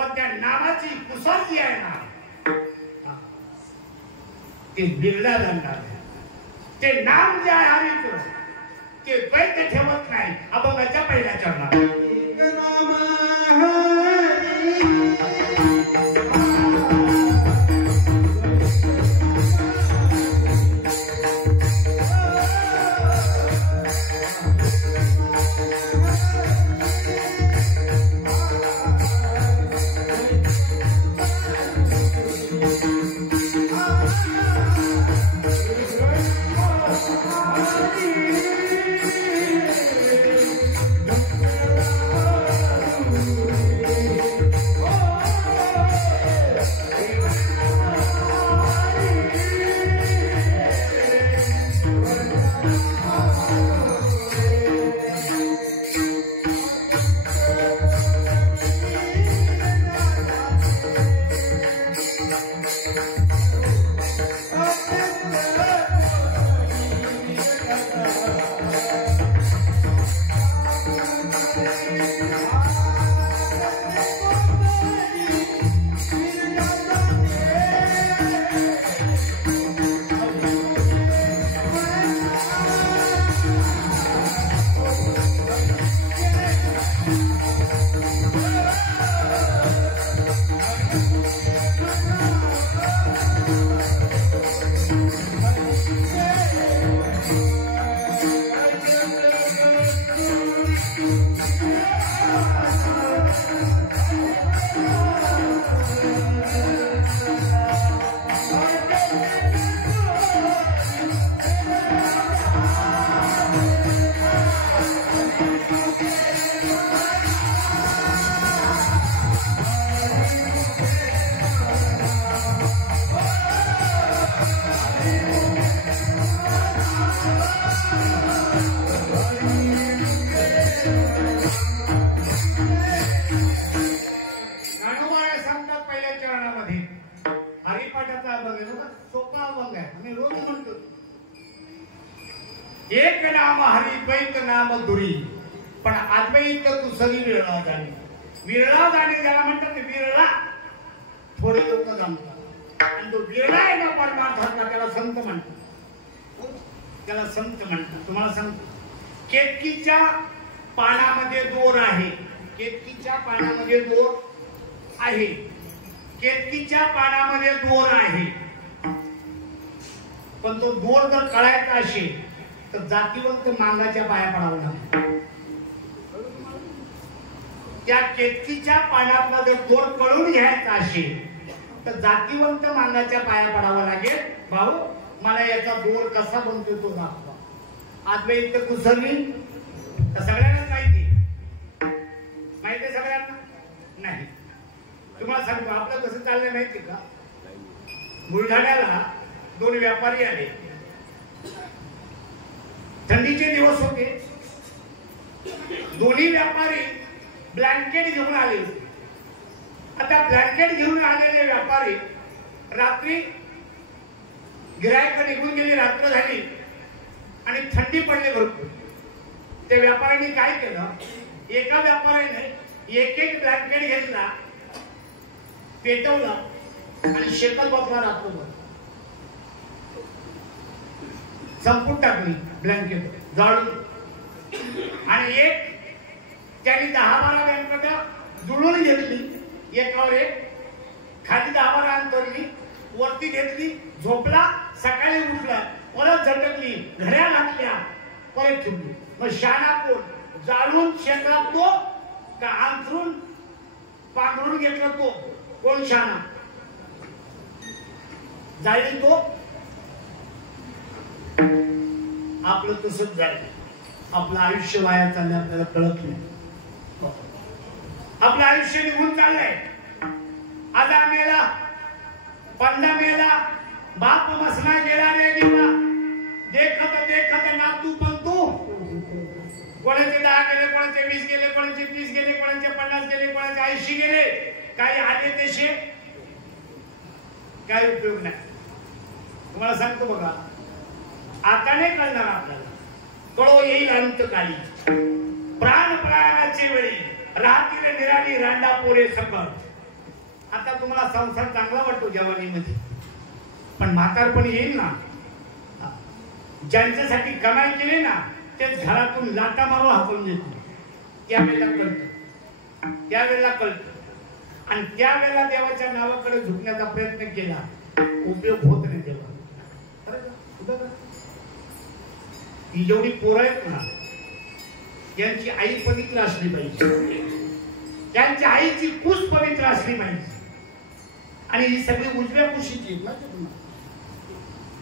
पण त्या नामाची कुसर जी आहे ना ते बिरला जाणार. ते नाम जे आहे हरीचं ते द्वैत ठेवत नाही. अभंगाच्या पहिल्या चरणात एक नाम हरी द्वैत नाम दुरी पण अद्वैत कुसरी विरळा जाणे. विरळा जाणे ज्याला म्हणतात ते विरळा थोडे लोक जाणतात. आणि तो विरळा आहे ना परमार्थातला त्याला संत म्हणतात. त्याला संत म्हणतात. तुम्हाला सांगतो केतकीच्या पानामध्ये दोर आहे. केतकीच्या पानामध्ये दोर आहे. केतकीच्या पानामध्ये दोर आहे. पण तो दोर जर कळायचा असेल तर जातीवंत मांगाच्या पाया पडावं लागतं. त्या केतकीच्या पानातला जर दोर कळून घ्यायचा असेल तर जातीवंत मांगाच्या पाया पडावं लागेल. भाऊ मला याचा दोर कसा बनतो तो दाखवा. अद्वैत कुसरी सगळ्यांनाच माहिती आहे सगळ्यांना नाही. तुम्हाला सांगतो आपलं कसं चाललंय माहिती का. बुलढाण्याला दोन व्यापारी आले. थंडीचे दिवस होते. दोन्ही व्यापारी ब्लँकेट घेऊन आले. आता ब्लँकेट घेऊन आलेले व्यापारी रात्री गिरायक निघून गेली. रात्र झाली आणि थंडी पडली भरपूर. त्या व्यापाऱ्यांनी काय केलं. एका व्यापाऱ्याने एक एक ब्लँकेट घेतला, पेटवला आणि शेतात बसला. रात्रभर संपून टाकली ब्लँकेट जाळून. आणि एक त्यांनी 10-12 ब्लँकेट जुळून घेतली. एकावर एक खाली 10-12 अंतरली, वरती घेतली, झोपला. सकाळी उठला, परत झटकली, घड्या घातल्या, परत ठेवली. मग शाणा कोण. जाळून शेतात तो का अंथरून पांघरून घेतला तो कोण शाणा. जाळी तो. आपलं तसंच झालं. आपलं आयुष्य वाया चाललंय आपल्याला कळत नाही. आपलं आयुष्य निघून चाललंय. आजा मेला, पंडा मेला, बाप मसना गेला रे गेला. देखत देखत नातू पण तू. कोणाचे 10 गेले, कोणाचे 20 गेले, कोणाचे 30 गेले, कोणाचे 50 गेले, कोणाचे 80 गेले. काही आले तसे काय उपयोग नाही. तुम्हाला सांगतो बघा, आता नाही कळणार आपल्याला. कळो येईल अंतकाली. प्राण प्राणाची वेळी राहतील निराळी रांडा पोरे सकट. आता तुम्हाला संसार चांगला वाटतो जवानीमध्ये, पण म्हातारपण येईल ना, ज्यांच्यासाठी कमाई केली ना तेच घरातून लाटा मारून हाकून देतो. त्यावेळेला कळतं, त्यावेळेला कळतं. आणि त्यावेळेला देवाच्या नावाकडे झुकण्याचा प्रयत्न केला, उपयोग होत नाही देवा. ही जेवढी पोरं आहेत ना, यांची आई पवित्र असली पाहिजे, त्यांच्या आईची कुस पवित्र असली पाहिजे. आणि ही सगळी उजव्या कुशीची,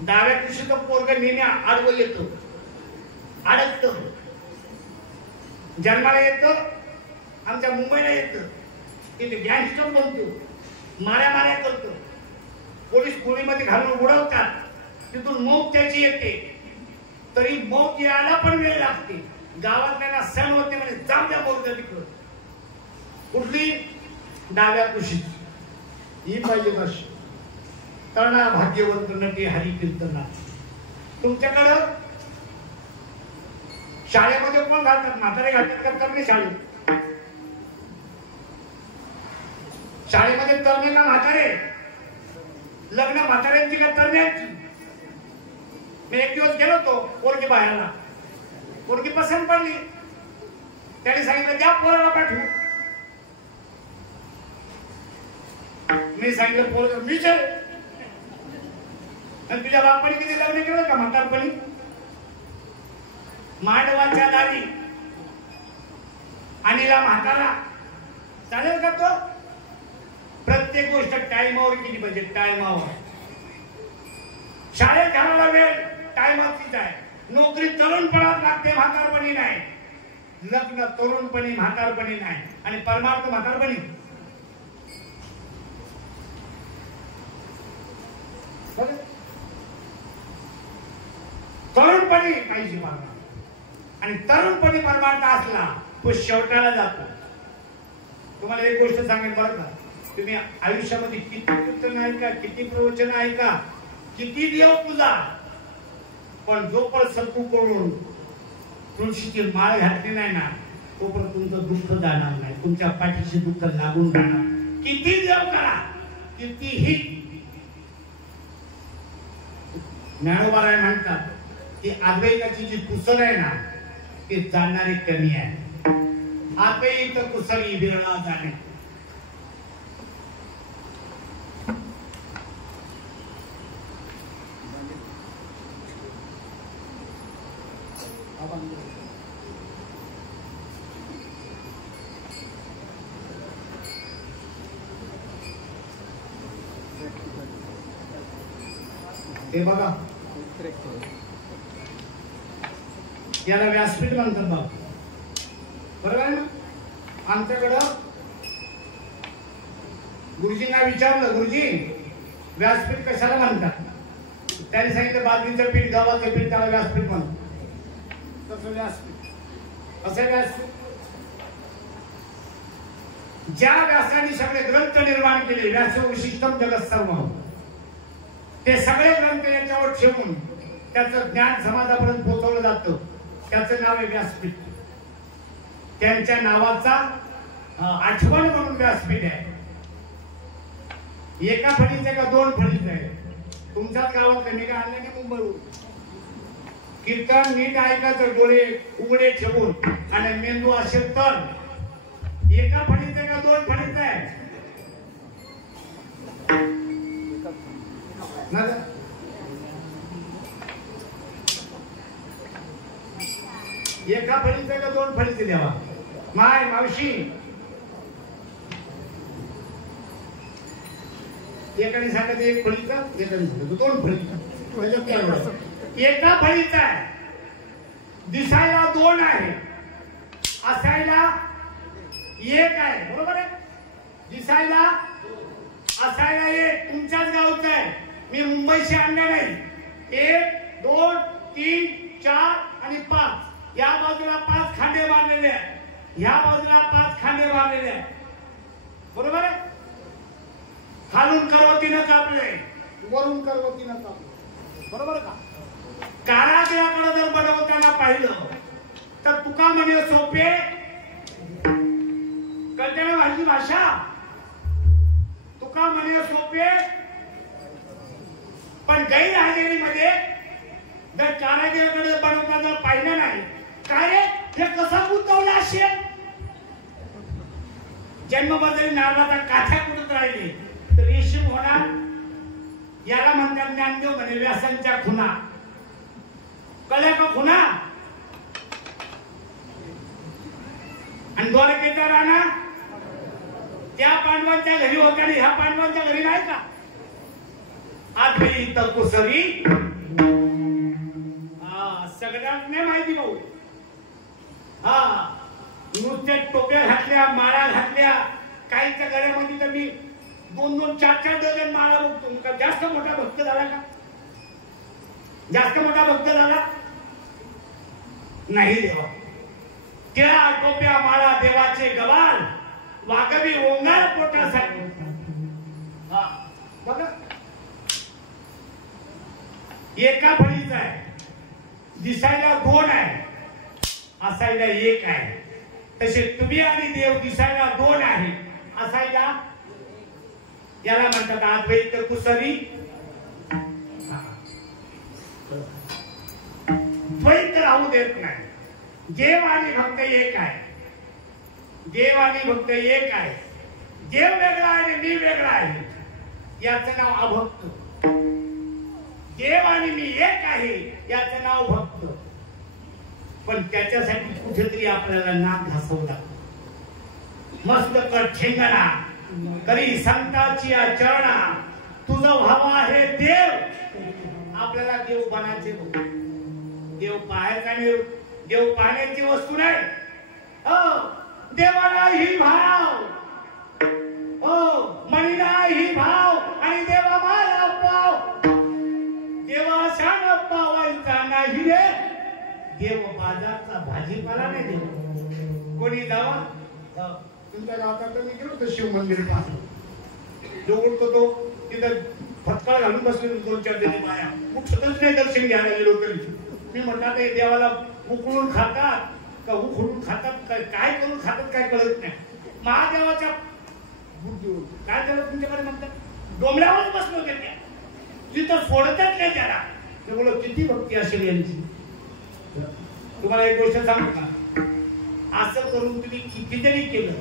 डाव्या कुशीचं पोरग नेहमी आडवं येतं, अडकतं, जन्माला येतं, आमच्या मुंबईला येतं, तिथे गँगस्टर बनतो, माऱ्या करतो, पोलीस गोळीमध्ये घालून उडवतात, तिथून मौत त्याची येते, तरी मौत यायला पण वेळ लागते. गावातल्याला सण होते म्हणजे जाऊ द्या बोलतो तिकडं. कुठली? डाव्या कुशीची. ही पाहिजे कशी तरणा भाग्यवंत नटी हरी कीर्तना. तुमच्याकडं शाळेमध्ये कोण घालतात? म्हातारे घालतात का तरणे? शाळेमध्ये तरणे का म्हातारे? लग्न म्हाताऱ्यांची का तरण्यांची? मी एक दिवस गेलो होतो पोरगी बाहेरला, पोरगी पसंत पडली, त्याने सांगितलं त्या पोराला पाठवू. मी सांगितलं पोरग मीच आहे. आणि तुझ्या बापाने किती लग्न केलं का म्हातारपणी? मांडवाच्या दारी आणीला म्हातारा चालेल का? तो प्रत्येक गोष्ट टाइमावर केली पाहिजे, टाइमावर. शाळेत घालायला वेळ टाइमाचीच आहे. नोकरी तरुणपणात लागते, म्हातारपणी नाही. लग्न तरुणपणी, म्हातारपणी नाही. आणि परमार्थ म्हातारपणी. तरुणपणी पाहिजे परमार्थ. आणि तरुणपणी परमार्थ असला तो शेवटाला जातो. तुम्हाला एक गोष्ट सांगेल बरं का, तुम्ही आयुष्यामध्ये किती कीर्तन ऐका, किती प्रवचन ऐका, किती देव पूजा, पण जोपर्यंत सत्तू करून तुळशीची माळ घातली नाही ना, तोपर्यंत तुमचं दुःख जाणार नाही, तुमच्या पाठीशी दुःख लागून जाणार. किती देव करा, कितीही. ज्ञानोबा म्हणतात की अद्वैताची जी कुसर आहे ना, ती जाणणारी कमी आहे. अद्वैत कुसरी विरळा जाणे. हे बघा, याला व्यासपीठ म्हणतात बाबा, बरोबर आहे ना? आमच्याकडं गुरुजींना विचारलं, गुरुजी व्यासपीठ कशाला म्हणतात? त्यांनी सांगितलं बाजरीचं पीठ, गव्हाचं पीठ, त्याला व्यासपीठ म्हणतात. तसं व्यासपीठ, असं व्यासपीठ. ज्या व्यासाने सगळे ग्रंथ निर्माण केले, व्यास विशिष्टम जगत सर्व, ते सगळे ग्रंथ याच्यावर ठेवून त्याचं ज्ञान समाजापर्यंत पोहोचवलं जातं. त्याचं नाव आहे व्यासपीठ. त्यांच्या नावाचा आठवण म्हणून व्यासपीठ आहे. एका फळीचं का दोन फळीचं आहे? तुमच्याच गावात मी काय आणलं नाही मुंबईहून. कीर्तन नीट ऐकायचं, डोळे उघडे ठेवून, आणि मेंदू असेल तर. एका फळीचं का दोन फळीचं आहे? एका फळीचं का दोन फळीचं द्यावा? माय मावशी, एकाने सांगत एक फळीचा, एकाने सांगत दोन फळीचा. एका फळीचा आहे, दिसायला दोन आहे, असायला एक आहे. बरोबर आहे? दिसायला, असायला एक. तुमच्याच गावचं आहे, मी मुंबईशी आणलं नाही. 1 2 3 4 आणि 5. या बाजूला 5 खांदे मारलेले आहेत, ह्या बाजूला 5 खांदे मारलेले आहेत. बरोबर आहे? खालून करवतीनं कापले, वरून करवतीनं कापले. बरोबर का? कारागिराकडे जर बनवताना पाहिलं तर तुका म्हणे सोपे, कळते माझी भाषा? तुका म्हणे सोपे पण गैरहजेरीमध्ये जर कारागिराकडे बनवताना पाहिलं नाही काय हे कसा गुंतवला असेल जन्मभर जरी नारळाचा काठ्या कुठत राहिले तर रेशीम होणार. याला म्हणतात ज्ञानदेव म्हणे व्यासांच्या खुना. कळल्या का खुना? आणि द्वारकेचा राणा त्या पांडवांच्या घरी होत्या आणि ह्या पांडवांच्या घरी नाही का? आद्वैत कुसरी सगळ्यांना नाही माहिती भाऊ. नुसत्या टोप्या घातल्या माळा घातल्या काहीच्या गळ्यामध्ये तर मी 2-2, 4-4 डझन माळा बघतो. का जास्त मोठा भक्त झाला का? जास्त मोठा भक्त झाला नाही देवा. त्या टोप्या माळा देवाचे गवाल वागवी ओंगार पोटासाठी. बघा एका फळीचा आहे दिसायला 2 आहे असायला 1 आहे. तसे तुम्ही आणि देव दिसायला 2 आहे असायला याला म्हणतात अद्वैत कुसरी. द्वैत राहू देत नाही. देव आणि भक्त 1 आहे. देव आणि भक्त 1 आहे. देव वेगळा आहे आणि मी वेगळा आहे याचं नाव अभक्त. देव आणि मी 1 आहे याचं नाव भक्त. पण त्याच्यासाठी कुठेतरी आपल्याला नाक घासावं लागतं. मस्त ठेंगणा करी संताची चरणा तुझं व्हावं आहे देव. आपल्याला देव बनायचे. देव पाहायचा आणि देव पाहण्याची वस्तू नाही. देवाला ही भाव मणीला ही भाव आणि देवा मला पाव. देवा शान पावायचा नाही रे. देव बाजारचा भाजीपाला नाही देव. कोणी जावा तुमच्या गावात तर मी गेलो होतो शिव मंदिर पाहतो. जो उठतो तो तिथं फटकाळ घालून बसले 2-4 जणी बाया. कुठंच नाही दर्शन घ्यायला गेलो तरी. मी म्हटलं ते देवाला उकळून खातात का उखडून खातात काय करून खातात काय कळत नाही. महादेवाच्या काय झालं तुमच्याकडे म्हणतात डोंबल्यावर बसलो होते त्या तिथं सोडतच नाही त्याला. ते बोल किती भक्ती असेल यांची. तुम्हाला एक गोष्ट सांगू का? असं करून तुम्ही किती जरी केलं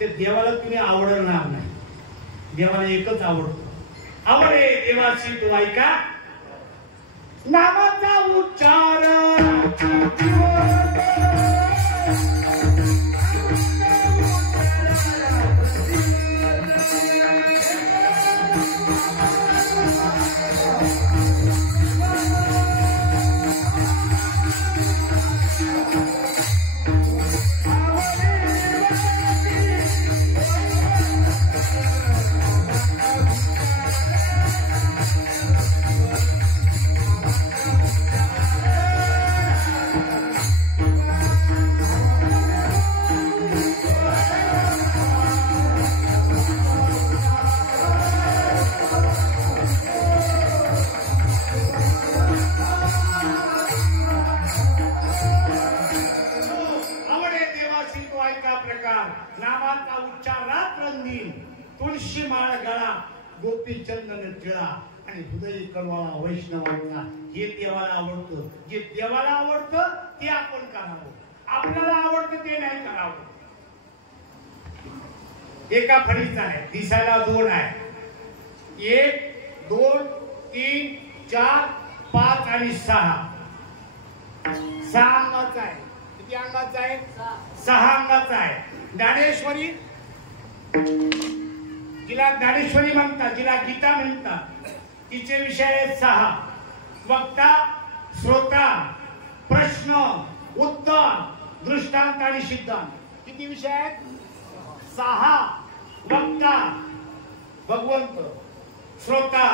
ते देवाला तुम्ही आवडणार नाही. देवाला एकच आवडतो. आवडे देवाची तू ऐका नामाचा उच्चार. नामाचा उच्चारात रंगीन तुळशी माळ गळा गोपी चंदन टिळा आणि हृदय कळवाळा वैष्णवांचा. हे देवाला आवडतं. जे देवाला आवडतं ते आपण करावं. आपल्याला आवडतं ते नाही करावं. एका फळीचा आहे दिसायला 2 आहे. 1, 2, 3, 4, 5 आणि 6. 6 अंगाचा आहे. किती अंगाचा आहे? 6 अंगाचा आहे. ज्ञानेश्वरी जिला ज्ञानेश्वरी म्हणतात जिला गीता म्हणतात तिचे विषय आहेत 6. वक्ता श्रोता प्रश्न उत्तर दृष्टांत आणि सिद्धांत. किती विषय आहेत? 6. वक्ता भगवंत, श्रोता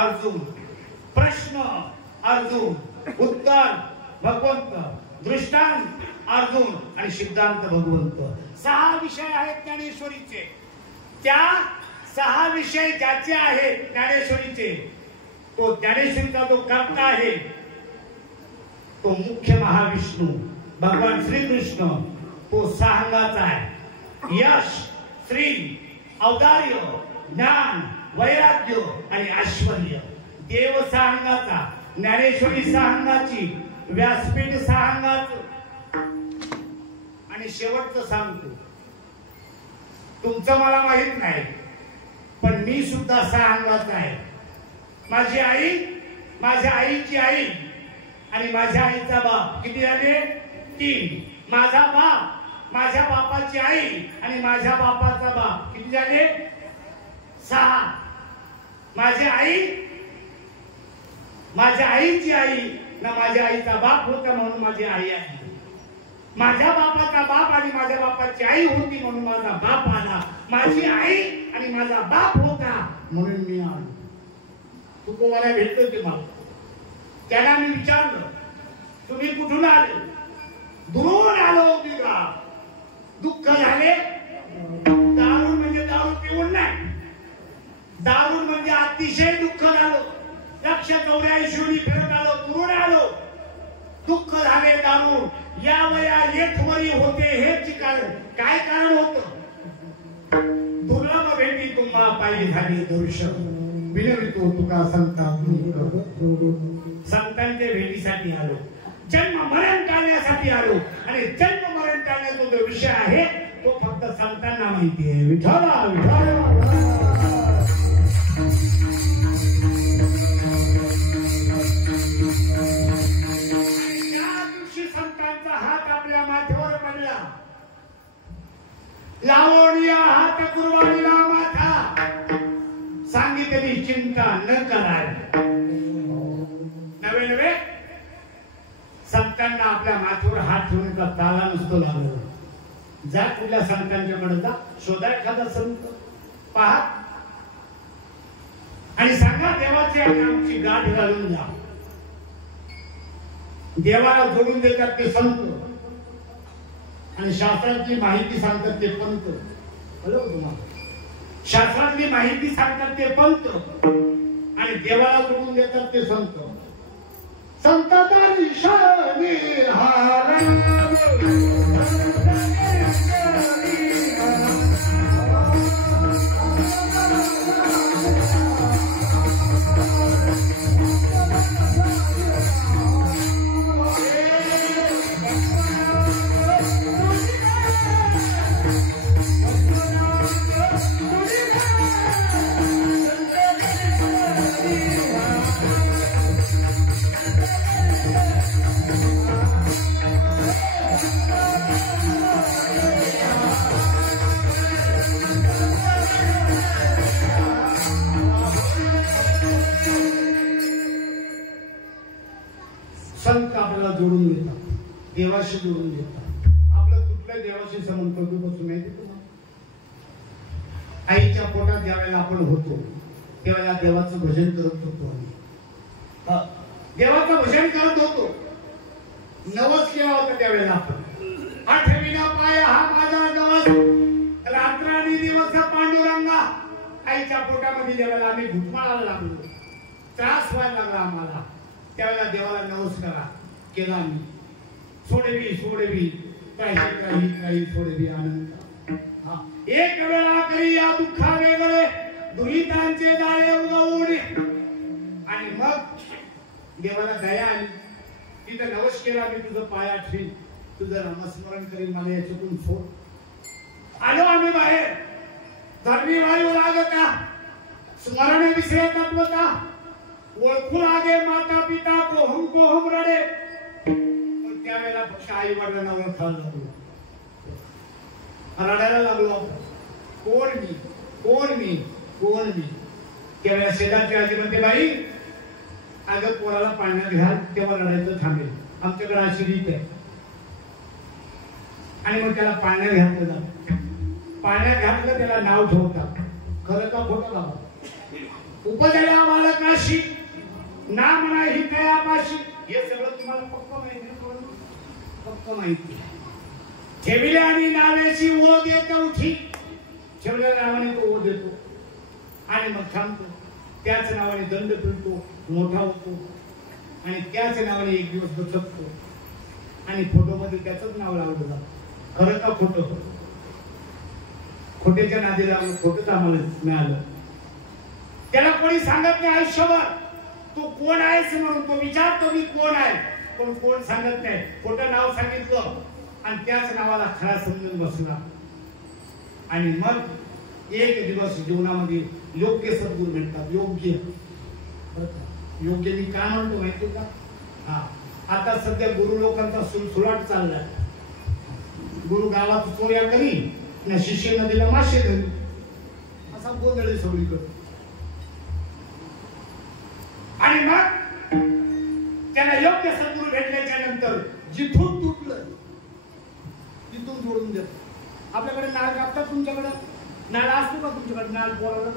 अर्जुन, प्रश्न अर्जुन, उत्तर भगवंत, दृष्टांत अर्जुन आणि सिद्धांत भगवंत. 6 विषय आहेत ज्ञानेश्वरीचे. त्या 6 विषय ज्याचे आहेत ज्ञानेश्वरीचे तो ज्ञानेश्वरीचा जो कर्ता आहे तो मुख्य महाविष्णू भगवान श्रीकृष्ण. तो 6 अंगाचा आहे. यश, श्री, औदार्य, ज्ञान, वैराग्य आणि ऐश्वर्य. देव सहांगाचा, ज्ञानेश्वरी सहांगाची, व्यासपीठ सहांगाचं. आणि शेवटचं सांगतो, तुमचं मला माहित नाही पण मी सुद्धा सहांगाचा आहे. माझी आई, माझ्या आईची आई आणि माझ्या आईचा बाप किती झाले? 3. माझा बाप, माझ्या बापाची आई आणि माझ्या बापाचा बाप किती झाले? 6. माझी आई, माझ्या आईची आई ना माझ्या आईचा बाप होता म्हणून माझी आई आहे. माझ्या बापाचा बाप आणि माझ्या बापाची आई होती म्हणून माझा बाप आला. माझी आई आणि माझा बाप होता म्हणून मी आलो. तू कोणाला भेटतो की मला? त्याला मी विचारलं, तुम्ही कुठून आले? दुरून आलो मी का? दुःख झाले? दारू म्हणजे दारू पिऊन नाही, दारू म्हणजे अतिशय दुःख झालं. 184 फिरत आलो, दुरून आलो. दुःख झाले दारू. या वया एकवरी होते हेच कारण. काय कारण होतं? दुर्लभ भेटी तुम्हा पायी झाली दर्शन. विनवितो तुका संतांच्या भेटीसाठी आलो. जन्म मरण टाळण्यासाठी आलो. आणि जन्म मरण टाळण्याचा जो विषय आहे तो फक्त संतांना माहिती आहे. विठ्ठला विठ्ठला. लावणीया हात कुर्बानीला माथा. सांगितली चिंता न करायला. नवे नवे संतांना आपल्या माथ्यावर हात ठेवण्याचा ताला नसतो लागलो. जा कुठल्या संतांच्याकडे जा, शोधा एखादा संत, पहा आणि सांगा देवाची आणि आमची गाठ घालून जा. देवाला जोडून देतात ते संत आणि शास्त्रातली माहिती सांगतात ते पंत. तुम्हाला शास्त्रातली माहिती सांगतात ते पंत आणि देवाला जोडून देतात ते संत. संताचा निशाणी जोडून देतात, देवाशी जोडून देतात. आपलं कुठल्या देवाशी संबंध कधीपासून माहिती तुम्हाला? आईच्या पोटात ज्यावेळेला आपण होतो त्यावेळेला देवाचं भजन करत होतो. देवाचं भजन करत होतो. नवस केला होता त्यावेळेला आपण. आठवीला पाय हा माझा नवस, रात्र दिवस पांडुरंगा. आईच्या पोटामध्ये ज्यावेळेला आम्ही घुटमाळाला लागलो, त्रास व्हायला लागला आम्हाला, त्यावेळेला देवाला नवस करा केला मी. सोडवी काही सोडवी आनंद. एक वेळा करी या दुःखा वेगळे, दुहितांचे जाळे उगवून. आणि मग देवाला दया आली. तिथं नवस केला मी, तुझं पाया ठेवीन, तुझं नामस्मरण करीन, मला याच्यातून सोड. आलो आम्ही बाहेर. धर्मी वायू लागता, स्मरण विषय तत्वता, ओळखू लागे माता पिता कोहम रडे. त्यावेळेला फक्त आई वडिलांना ओळखायला लागलो, रडायला लागलो. कोण मी. त्यावेळेला शेजारची आजी म्हणते, बाई अगं पोराला पाण्यात घाल, तेव्हा लढायचं थांबेल. आमच्याकडे अशी रीत आहे. आणि मग त्याला पाण्यात घातलं जातं. पाण्यात घातलं त्याला नाव ठेवतात. खरं का खोटं का? उपजल्या मला काशी, ना म्हणा ही कयापाशी. हे सगळं तुम्हाला पक्क माहिती. ठेविल्या आणि नावेची ओ देत उठी. ठेवल्या नावाने तो ओ देतो आणि मग थांबतो. त्याच नावाने दंड पिळतो, मोठा होतो आणि त्याच नावाने एक दिवस बचकतो. आणि फोटो मध्ये त्याच नाव लावलं जातं. खरं का खोटं? खोट्याच्या नादी लागून खोटंच आम्हाला मिळालं. त्याला कोणी सांगत नाही आयुष्यभर तू कोण आहेस म्हणून. तो विचारतो मी कोण आहे, पण कोण सांगत नाही. खोटं नाव सांगितलं आणि त्याच नावाला खरा समजून बसला. आणि मग एक दिवस जीवनामध्ये योग्य सद्गुरू भेटतात. योग्य योग्य मी काय म्हणतो माहिती का? हा, आता सध्या गुरु लोकांचा सुलसुलाट चाललाय. गुरु गावात चोऱ्या करी ना, शिष्य नदीला मासे धरी, असा गोंधळ सगळीकडे. आणि मग त्याला योग्य सद्गुरू भेटल्याच्या नंतर जिथून तुटलं तिथून जोडून देत. आपल्याकडे नाळ कापतात, तुमच्याकडे नाळ असतो का? तुमच्याकडे नाळ पोराला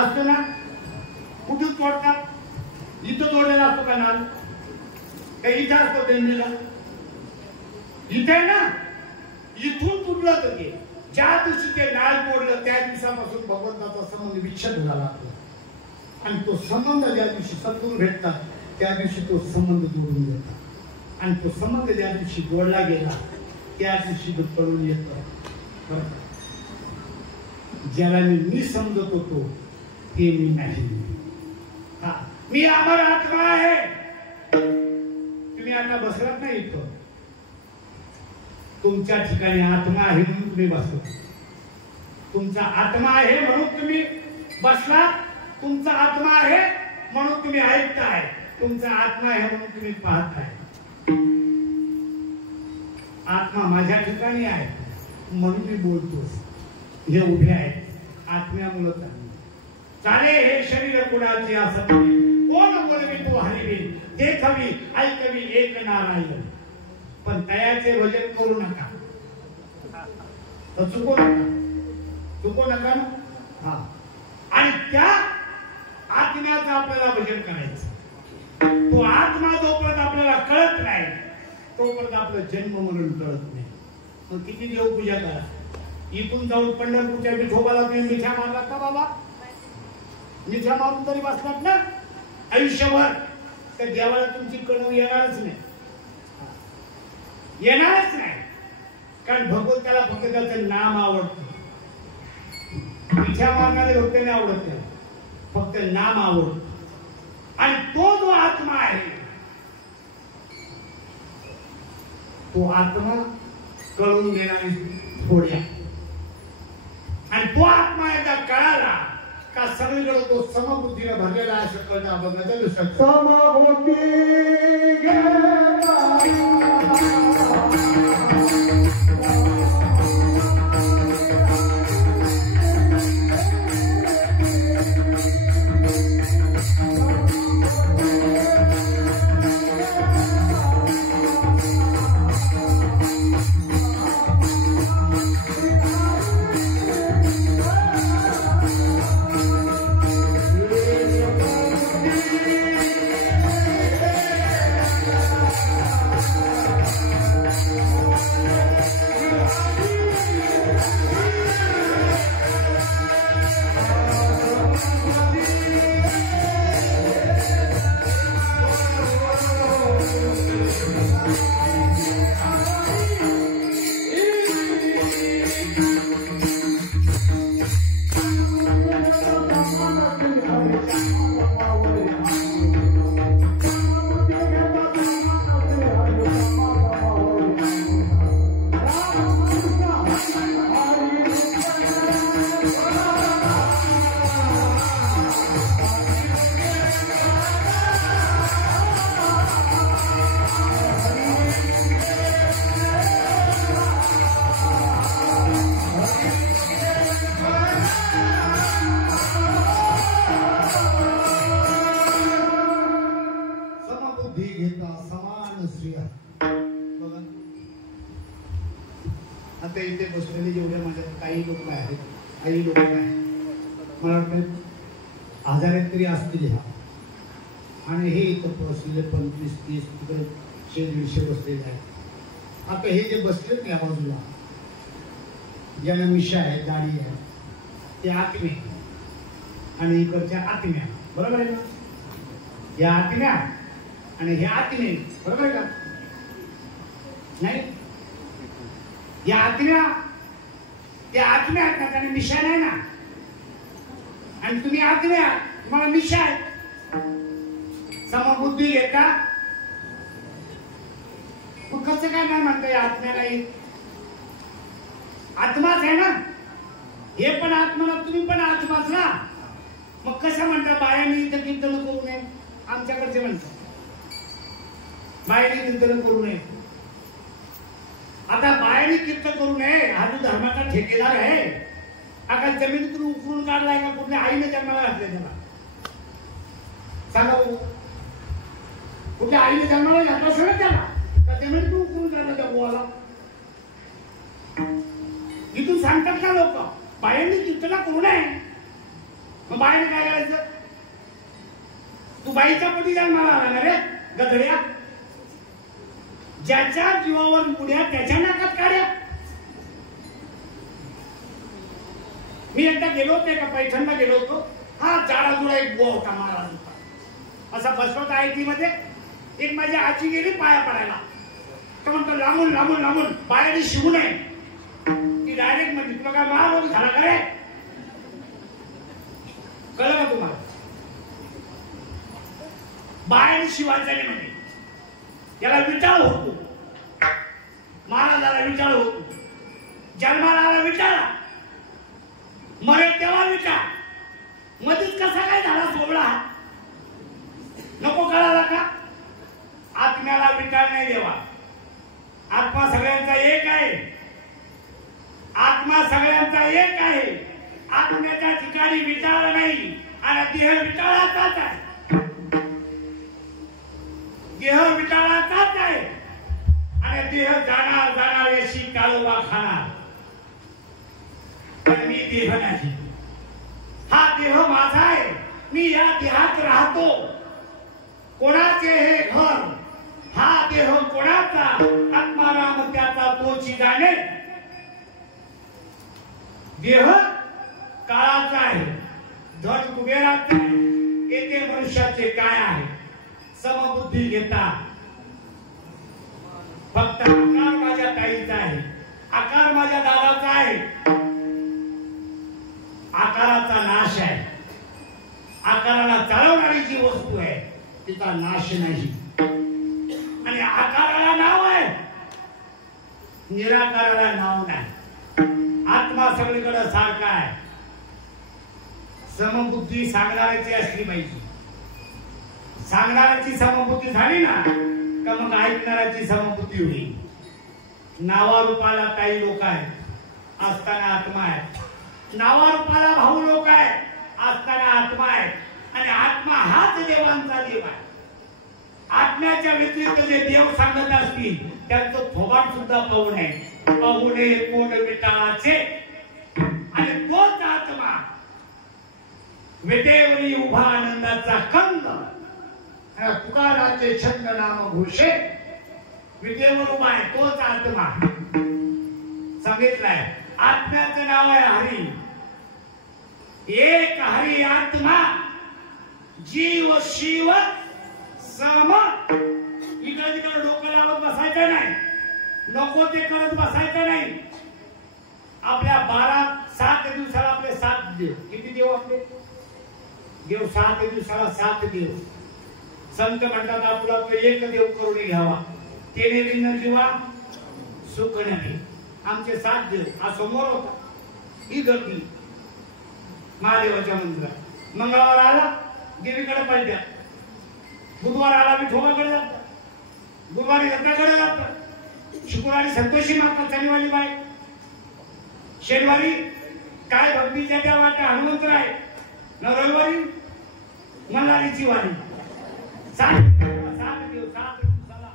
असतो ना? कुठून तोडतात? इथं तोडलेला असतो का नाळ? काही इथं असतो देंडीला? इथे ना, इथून तुटलं तर ते ज्या दिवशी ते नाळ तोडलं त्या दिवसापासून भगवंताचा संबंध विच्छेद झाला. आणि तो संबंध ज्या दिवशी सद्गुरू भेटतात त्या दिवशी तो संबंध जोडून देतात. आणि तो संबंध ज्या दिवशी जोडला गेला त्या दिवशी तो कळून येतो. ज्याला मी समजत होतो ते मी नाही. हा, मी अमर आत्मा आहे. तुम्ही आता बसलात नाही इथं, तुमच्या ठिकाणी आत्मा आहे म्हणून तुम्ही बसला. तुमचा आत्मा आहे म्हणून तुम्ही बसला. तुमचा आत्मा आहे म्हणून तुम्ही ऐकताय. तुमचा आत्मा आहे म्हणून तुम्ही पाहताय. आत्मा माझ्या ठिकाणी आहे म्हणून मी बोलतो. हे उभे आहेत आत्म्यामुळे. चाले हे शरीर कुणाचे असत कोण बोलवी तो हरिवी देखवी ऐकवी एक नारायण. पण तयाचे भजन करू नका, चुकू नका ना. हा, आणि त्या आत्म्याचं आपल्याला भजन करायचं. तो आत्मा जोपर्यंत आपल्याला कळत नाही तोपर्यंत आपलं जन्म मरण कळत नाही. मग किती देव पूजा करा. इथून जाऊन पंढरपूरच्या विठोबाला तुम्ही मिठ्या मारलात का बाबा? मिठ्या मारून तरी बसलात ना आयुष्यभर, तर देवाला तुमची कळव येणारच नाही. येणारच नाही. कारण भगवंताला फक्त त्याचं नाम आवडतं. मिठ्या मारणारे भक्तांना आवडत नाही, फक्त नाम आवडतं. आणि तो जो आत्मा आहे तो आत्मा कळून देणारी थोड्या. आणि तो आत्मा एकदा कळाला का सगळीकडे तो समबुद्धीने भरलेला आहे. असं कळणं बघण्याचा विषय. समबुद्धी आता इथे बसलेले जेवढे माझ्या काही लोक आहेत, काही लोक आहेत, मला वाटतं 1000 तरी असतील ह्या. आणि हे इथं बसलेले 25-30 तिकडे 100-150 बसलेले आहेत. आता हे जे बसले त्या बाजूला ज्यांना मिशा आहे, दाढी आहे, ते आत्मे आणि इकडच्या आत्म्या, बरोबर आहे ना? या आत्म्या आणि हे आत्मे, बरोबर आहे का? नाही, या आत्म्या, त्या आत्म्या आहेत ना, त्याने मिशा नाही ना. आणि तुम्ही आत्म्या, तुम्हाला मिशा आहे. समबुद्धी घेता मग कसं काय नाही म्हणताय आत्म्या नाही? आत्माच आहे ना, हे पण आत्मा, तुम्ही पण आत्माच ना. मग कसं म्हणता बायाने इथं कीर्तन करू नये? आमच्याकडचे म्हणतात बायाने कीर्तन करू नये. आता बायाने कीर्तन करू नये हा जो धर्माचा ठेकेदार आहे, आता जमिनीतून उकरून काढलाय का कुठल्या आईने जन्माला घातले त्याला? सांगा बघू, कुठल्या आईने जन्माला घातलं असेल त्याला का जमिनीतून उकरून काढलं त्या गोवाला? इथून सांगतात ना लोक बायांनी कीर्तन करू नये. मग बायाने काय करायचं? तू बाईच्या पोटी जन्माला आला ना रे गधड्या, ज्याच्या जीवावर मुड्या त्याच्या नाकात काढ्या. मी एकदा गेलो होते का पैठणला गेलो होतो. हा जाडाजुडा एक बुवा होता, महाराज होता असा बसवत आयटी मध्ये. एक माझी आजी गेली पाया पडायला, तर म्हणतो लांबून लांबून लांबून बायाने शिवू नये. ती डायरेक्ट म्हणजे तुला काय महारोग झाला का रे? कळलं का तुम्हाला? बायाने शिवायचं नाही म्हणजे याला विटाळ होतो. महाराजाला विटाळ होतो, जन्माला आला विटाळा, मरे तेव्हा विटाळ, मधीच कसा काय झाला सोहळा? नको कळाला का? आत्म्याला विटाळ नाही देवा. आत्मा सगळ्यांचा एक आहे, आत्मा सगळ्यांचा एक आहे. आत्म्याच्या ठिकाणी विटाळ नाही आणि देह विटाळाचाच आहे. देह विटाळाचाच आहे आणि देह जाणार जाणार याशी काळोबा खाणार. पण मी देह नाही, हा देह माझा आहे. मी या देहात राहतो. कोणाचे हे घर, हा देह कोणाचा? आत्माराम त्याचा तोची जाणे. देह काळाचा आहे, धन कुबेराचा आहे. येथे मनुष्याचे काय आहे? समबुद्धी घेता. फक्त आकार माझ्या ताईचा आहे, आकार माझ्या दादाचा आहे. आकाराचा नाश आहे. आकाराला चालवणारी जी वस्तू आहे तिचा नाश नाही. आणि आकाराला नाव आहे, निराकाराला नाव नाही. आत्मा सगळीकडे सारखा आहे. समबुद्धी सांगणाऱ्याची असली पाहिजे. सांगणाऱ्याची समबुद्धी झाली ना का मग ऐकणाऱ्याची समबुद्धी होईल. नावारूपाला काही लोक आहेत असताना आत्मा आहे, नावारूपाला भाऊ लोक आहेत असताना आत्मा आहे. आणि आत्मा हाच देवांचा देव आहे. आत्म्याच्या व्यतिरिक्त जे देव सांगत असतील त्यांचं थोबाड सुद्धा पाहू नये. पाहू नये कोण विटाळाचे, आणि तोच आत्मा विटेवरी उभा आनंदाचा कंद. तुकाराचे छंद नाम घोषे. विटेवर उभा आहे तोच आत्मा. सांगितलंय आत्म्याचं नाव आहे हरी. एक हरी आत्मा, जीव शिव सम. इकडे तिकडे डोकं लावत बसायचं नाही, नको ते करत बसायचं नाही. आपल्या 7 दिवसाला आपले 7 देव. किती देव आपले? देव 7 दिवसाला 7 देव. संत म्हणतात आपला एक देव करून घ्यावा, तेने विन जीवा सुख नाही. आमचे 7 देव. हा समोर होता ही गर्दी महादेवाच्या मंदिरात. मंगळवार आला देवीकडे पाहिजे, बुधवार आला विठोबाकडे जातात, गुरुवारी दत्ताकडे जातात, शुक्रवारी संतोषी माता शनिवारी बाई, शनिवारी काय भक्तीच्या त्या वाटा हनुमंतराय, रविवारी मल्हारीची वारी. 7 दिवसाला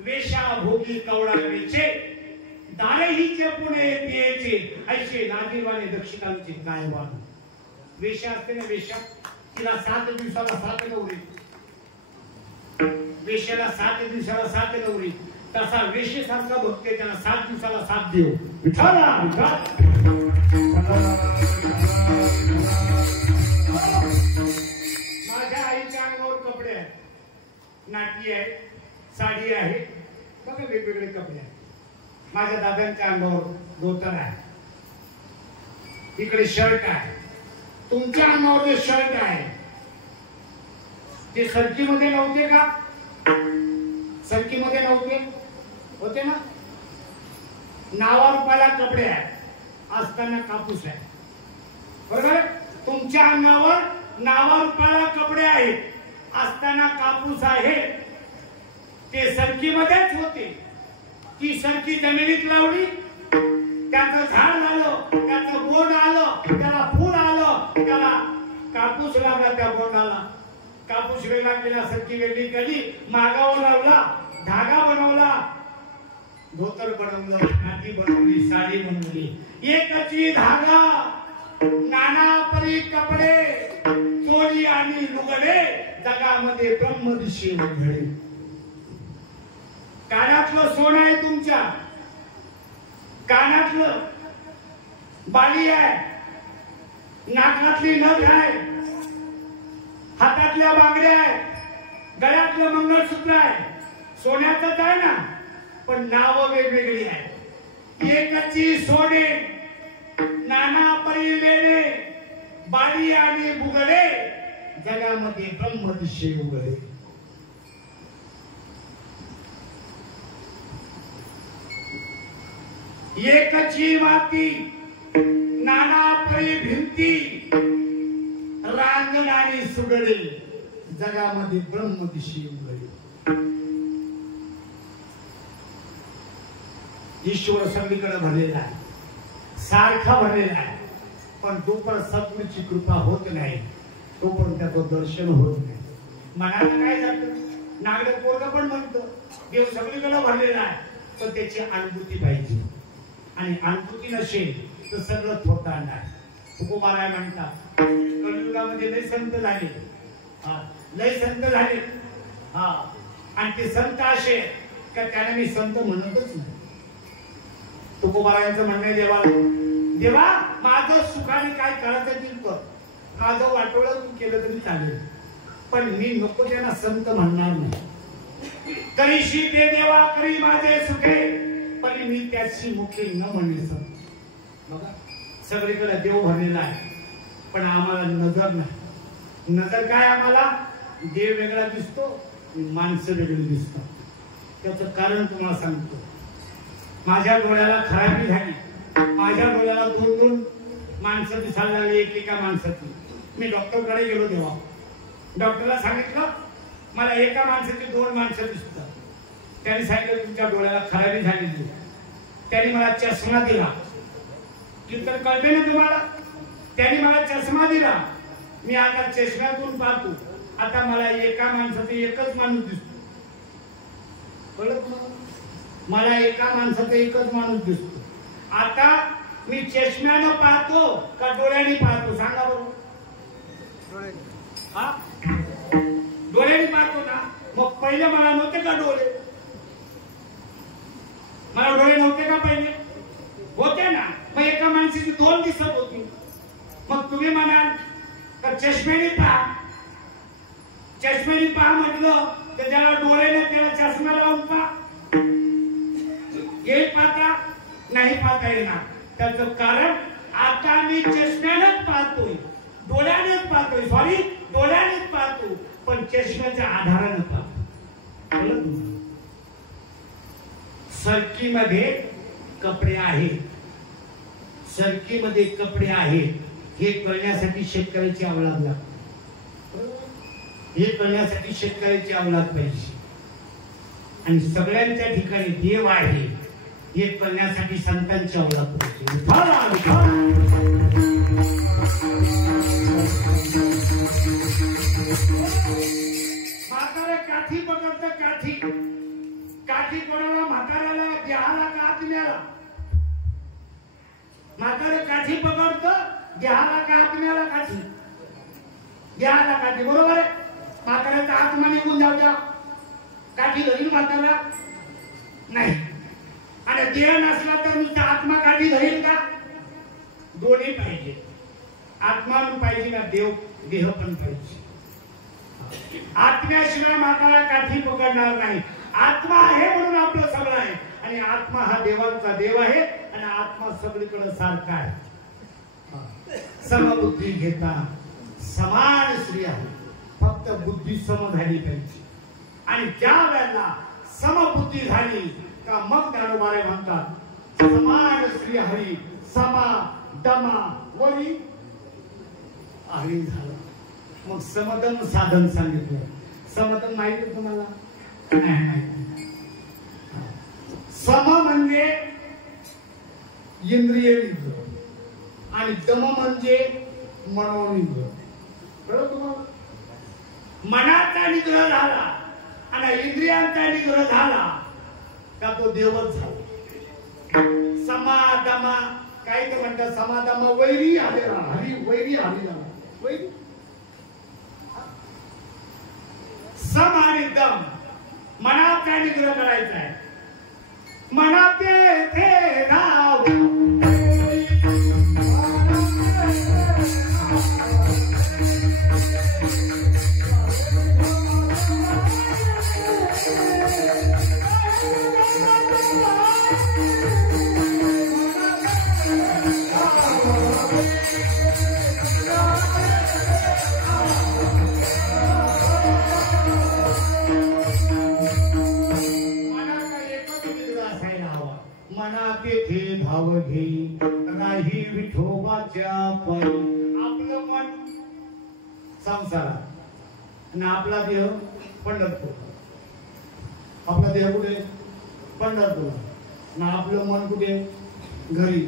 वेशा भोगी कवडा वेचे, दारेही पुणे द्यायचे. ऐशे नाजीवाने दक्षिणांचे काय वाद. वेशा असते ना, वेशा तिला 7 दिवसाला 7 नवरी. वेशाला 7 दिवसाला 7 नवरी. तसा वेशेसारखा भक्त त्याला 7 दिवसाला 7 देव. विठाला माझ्या आईच्या अंगावर कपडे आहेत, नाटी आहे, साडी आहे, बघा वेगवेगळे कपडे आहेत. माझ्या दादांच्या अंगावर धोतर आहे, इकडे शर्ट आहे, तुमच्या अंगावर जे शर्ट आहे ते सरकीमध्ये नव्हते का? सरकीमध्ये नव्हते, होते ना? नावा रुपाला कपडे आहेत, असताना कापूस आहे, बरोबर? तुमच्या अंगावर नावा रुपाला कपडे आहेत, असताना कापूस आहे. ते सरकीमध्येच होते. ती सरकी जमिनीत लावली, त्याचं झाड झालं, त्याचं बोंड आलं, त्याला फूल आलं, त्याला कापूस लागला. त्या बोंडाला कापूस वेगळा केला, सरकी वेगळी केली, मागावर लावला, धागा बनवला, धोतर बनवलं, नाती बनवली, साडी बनवली. एकची धागा, नाना परी कपडे, चोळी आणि लुगडे, जगामध्ये ब्रह्मदिशी उघडे. कानातलं सोनं आहे तुमच्या, कानातलं बाली आहे, नाकातली नथ आहे, हातातल्या बांगड्या आहेत, गळ्यातलं मंगळसूत्र आहे, सोन्याचंच आहे ना, पण नावं वेगवेगळी आहे. एकची सोने, नाना परी लेणे, बाली आणि बुगडे, जगामध्ये ब्रह्मदिशी उघडे. एकची माती, नाना परी भिंती, रांगण आणि सुगडे, जगामध्ये ब्रह्मदिशी उघडे. ईश्वर सगळीकडे भरलेला आहे, सारखा भरलेला आहे, पण जोपर्यंत सद्गुरूची कृपा होत नाही तोपर्यंत त्याचं दर्शन होत नाही. मनाला काय जातं? नागरिक पोरग पण म्हणतो देव सगळीकडे भरलेला आहे, पण त्याची अनुभूती पाहिजे, आणि अनुभूती नसेल तर सगळं थोता नाही. तुकोबाराय म्हणतात कलियुगामध्ये लय संत झाले, लय संत झाले, आणि ते संत असे का त्याला मी संत म्हणतच नाही. तुकोबारायांचं म्हणणं देवाला, देवा माझं सुखाने काय करायचं ते कर, माझं वाटोळं तू केलं तरी चालेल, पण मी नको त्यांना संत म्हणणार नाही. करीशी ते देवा करी माझे सुखे, पण मी त्याची मुखे न म्हणणे संत. बघा सगळीकडे देव भरलेला आहे, पण आम्हाला नजर नाही. नजर काय? आम्हाला देव वेगळा दिसतो, माणसं वेगळी दिसतात. त्याचं कारण तुम्हाला सांगतो. माझ्या डोळ्याला खराबी झाली, माझ्या डोळ्याला दोन दोन माणसं दिसायला लागली, एकेका माणसाची. मी डॉक्टरकडे गेलो, तेव्हा डॉक्टरला सांगितलं मला एका माणसाची दोन माणसं दिसतात. त्यांनी सांगितलं तुमच्या डोळ्याला खराबी झालेली. त्यांनी मला चष्मा दिला. कीर्तन कळते ना तुम्हाला? त्यांनी मला चष्मा दिला. मी आता चष्म्यातून पाहतो. आता मला एका माणसाचा एकच माणूस दिसतो. कळत मला? मला एका माणसाचा एकच माणूस दिसतो. आता मी चष्म्यानं पाहतो का डोळ्याने पाहतो? सांगा बरोबर. डोळ्याने पाहतो ना. मग पहिले मला नव्हते का डोळे? मला डोळे नव्हते का पहिले? होते ना. मग एका माणसाची दोन दिसत होती. मग तुम्ही म्हणाल का चष्म्याने पहा. चष्म्याने पहा म्हटलं तर ज्याला डोळ्याने त्याला चष्मा लावून पहा. येईल पाहता? नाही पाहता येणार. त्याचं कारण आता मी चष्म्यानेच पाहतोय, डोळ्यानेच पाहतोय. सॉरी, डोळ्यानेच पाहतो, पण चष्म्याच्या आधाराने पाहतो. सरकीमध्ये कपडे आहेत, सरकीमध्ये कपडे आहेत, हे कळण्यासाठी शेतकऱ्याची अवलाद लागते. हे कळण्यासाठी शेतकऱ्याची अवलाद पाहिजे. आणि सगळ्यांच्या ठिकाणी देव आहे हे कळण्यासाठी संतांची अवलाद पाहिजे. म्हातारे काठी पकडत, काठी काठी कोणाला? म्हाताऱ्याला देहाला का आत्म्याला? म्हातारे काठी पकडत, देहाला का आत्म्याला? काठी देहाला काठी. बरोबर आहे. म्हाताऱ्याचा आत्मा निघून जाऊ द्या, काठी धरील म्हातारा? नाही. आणि देह नसला तर नुसता आत्मा काठी धरील का? दोन्ही पाहिजे. आत्मा पण पाहिजे ना, देह पण पाहिजे. आत्म्याशिवाय म्हातारा काठी पकडणार नाही. आत्मा आहे म्हणून आपलं सगळं आहे. आणि आत्मा हा देवांचा देव आहे. आणि आत्मा सगळीकडे सारखा आहे. समबुद्धी घेता समान स्त्री आहे, फक्त बुद्धी सम झाली पाहिजे. आणि ज्या वेळेला समबुद्धी झाली का मग ज्ञानोबारे म्हणतात समान श्री हरी समा दमा वरी हरी झालं. मग समदम साधन सांगितलं. समदम माहिती तुम्हाला नाही माहिती. सम म्हणजे इंद्रिय निग्रह आणि दम म्हणजे मनोनिग्रह. कळलं तुम्हाला? मनाचा निग्रह झाला आणि इंद्रियांचा निग्रह झाला का तो देवच झाला. समादमा काय ते म्हणतात, समादमा वैरी हरिला, हरी वैरी हरिला. वैरी सम आणि दम मनाचा निग्रह करायचा आहे. मनाते थे राव भाव घेई नाही विठोबाच्या पायी. आपलं मन संसारात आणि आपला देह पंढरपूर. आपला देह कुठे? पंढरपूर. आणि आपलं मन कुठे? घरी.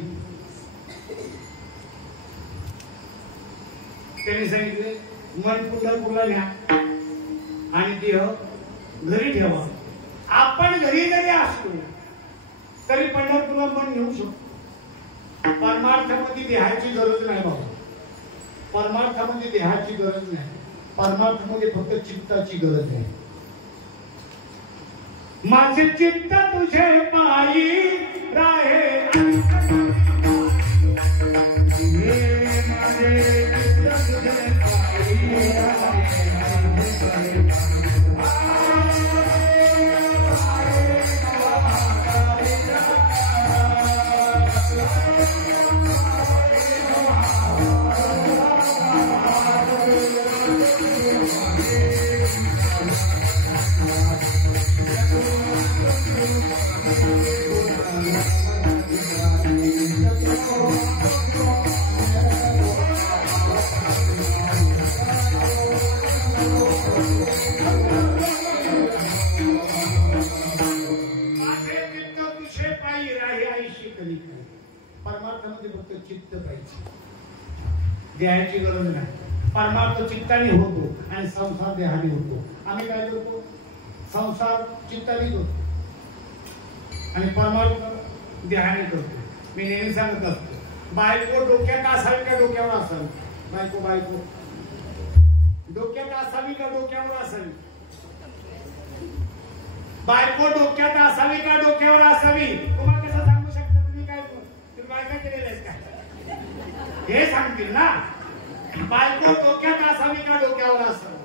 त्यांनी सांगितले मन पंढरपूरला न्या आणि देह घरी ठेवा. आपण घरी जरी असलो तरी पंढरपूरला मन घेऊ शकतो. परमार्थामध्ये देहाची गरज नाही बाबा. परमार्थामध्ये देहाची गरज नाही. परमार्थामध्ये फक्त चित्ताची गरज आहे. माझे चित्त तुझे पायी राहे, माझे चित्त तुझे पायी राहे. परमार्थामध्ये फक्त चित्त पाहिजे, देहाची गरज नाही. परमार्थ चित्ताने होतो आणि संसार देहाने होतो. आम्ही काय करतो? संसार चित्ताने होतो आणि परमार्थ देहाने करतो. मी नेहमी सांगत असतो बायको डोक्यात असावी का डोक्यावर असावी? बायको बायको डोक्यात असावी का डोक्यावर असावी? बायको डोक्यात असावी का डोक्यावर असावी? तुम्हाला कसं सांगू शकता? तुम्ही काय बायका केलेलं आहे का? हे सांगतील ना. बायको डोक्यात असावी का डोक्यावर असावी?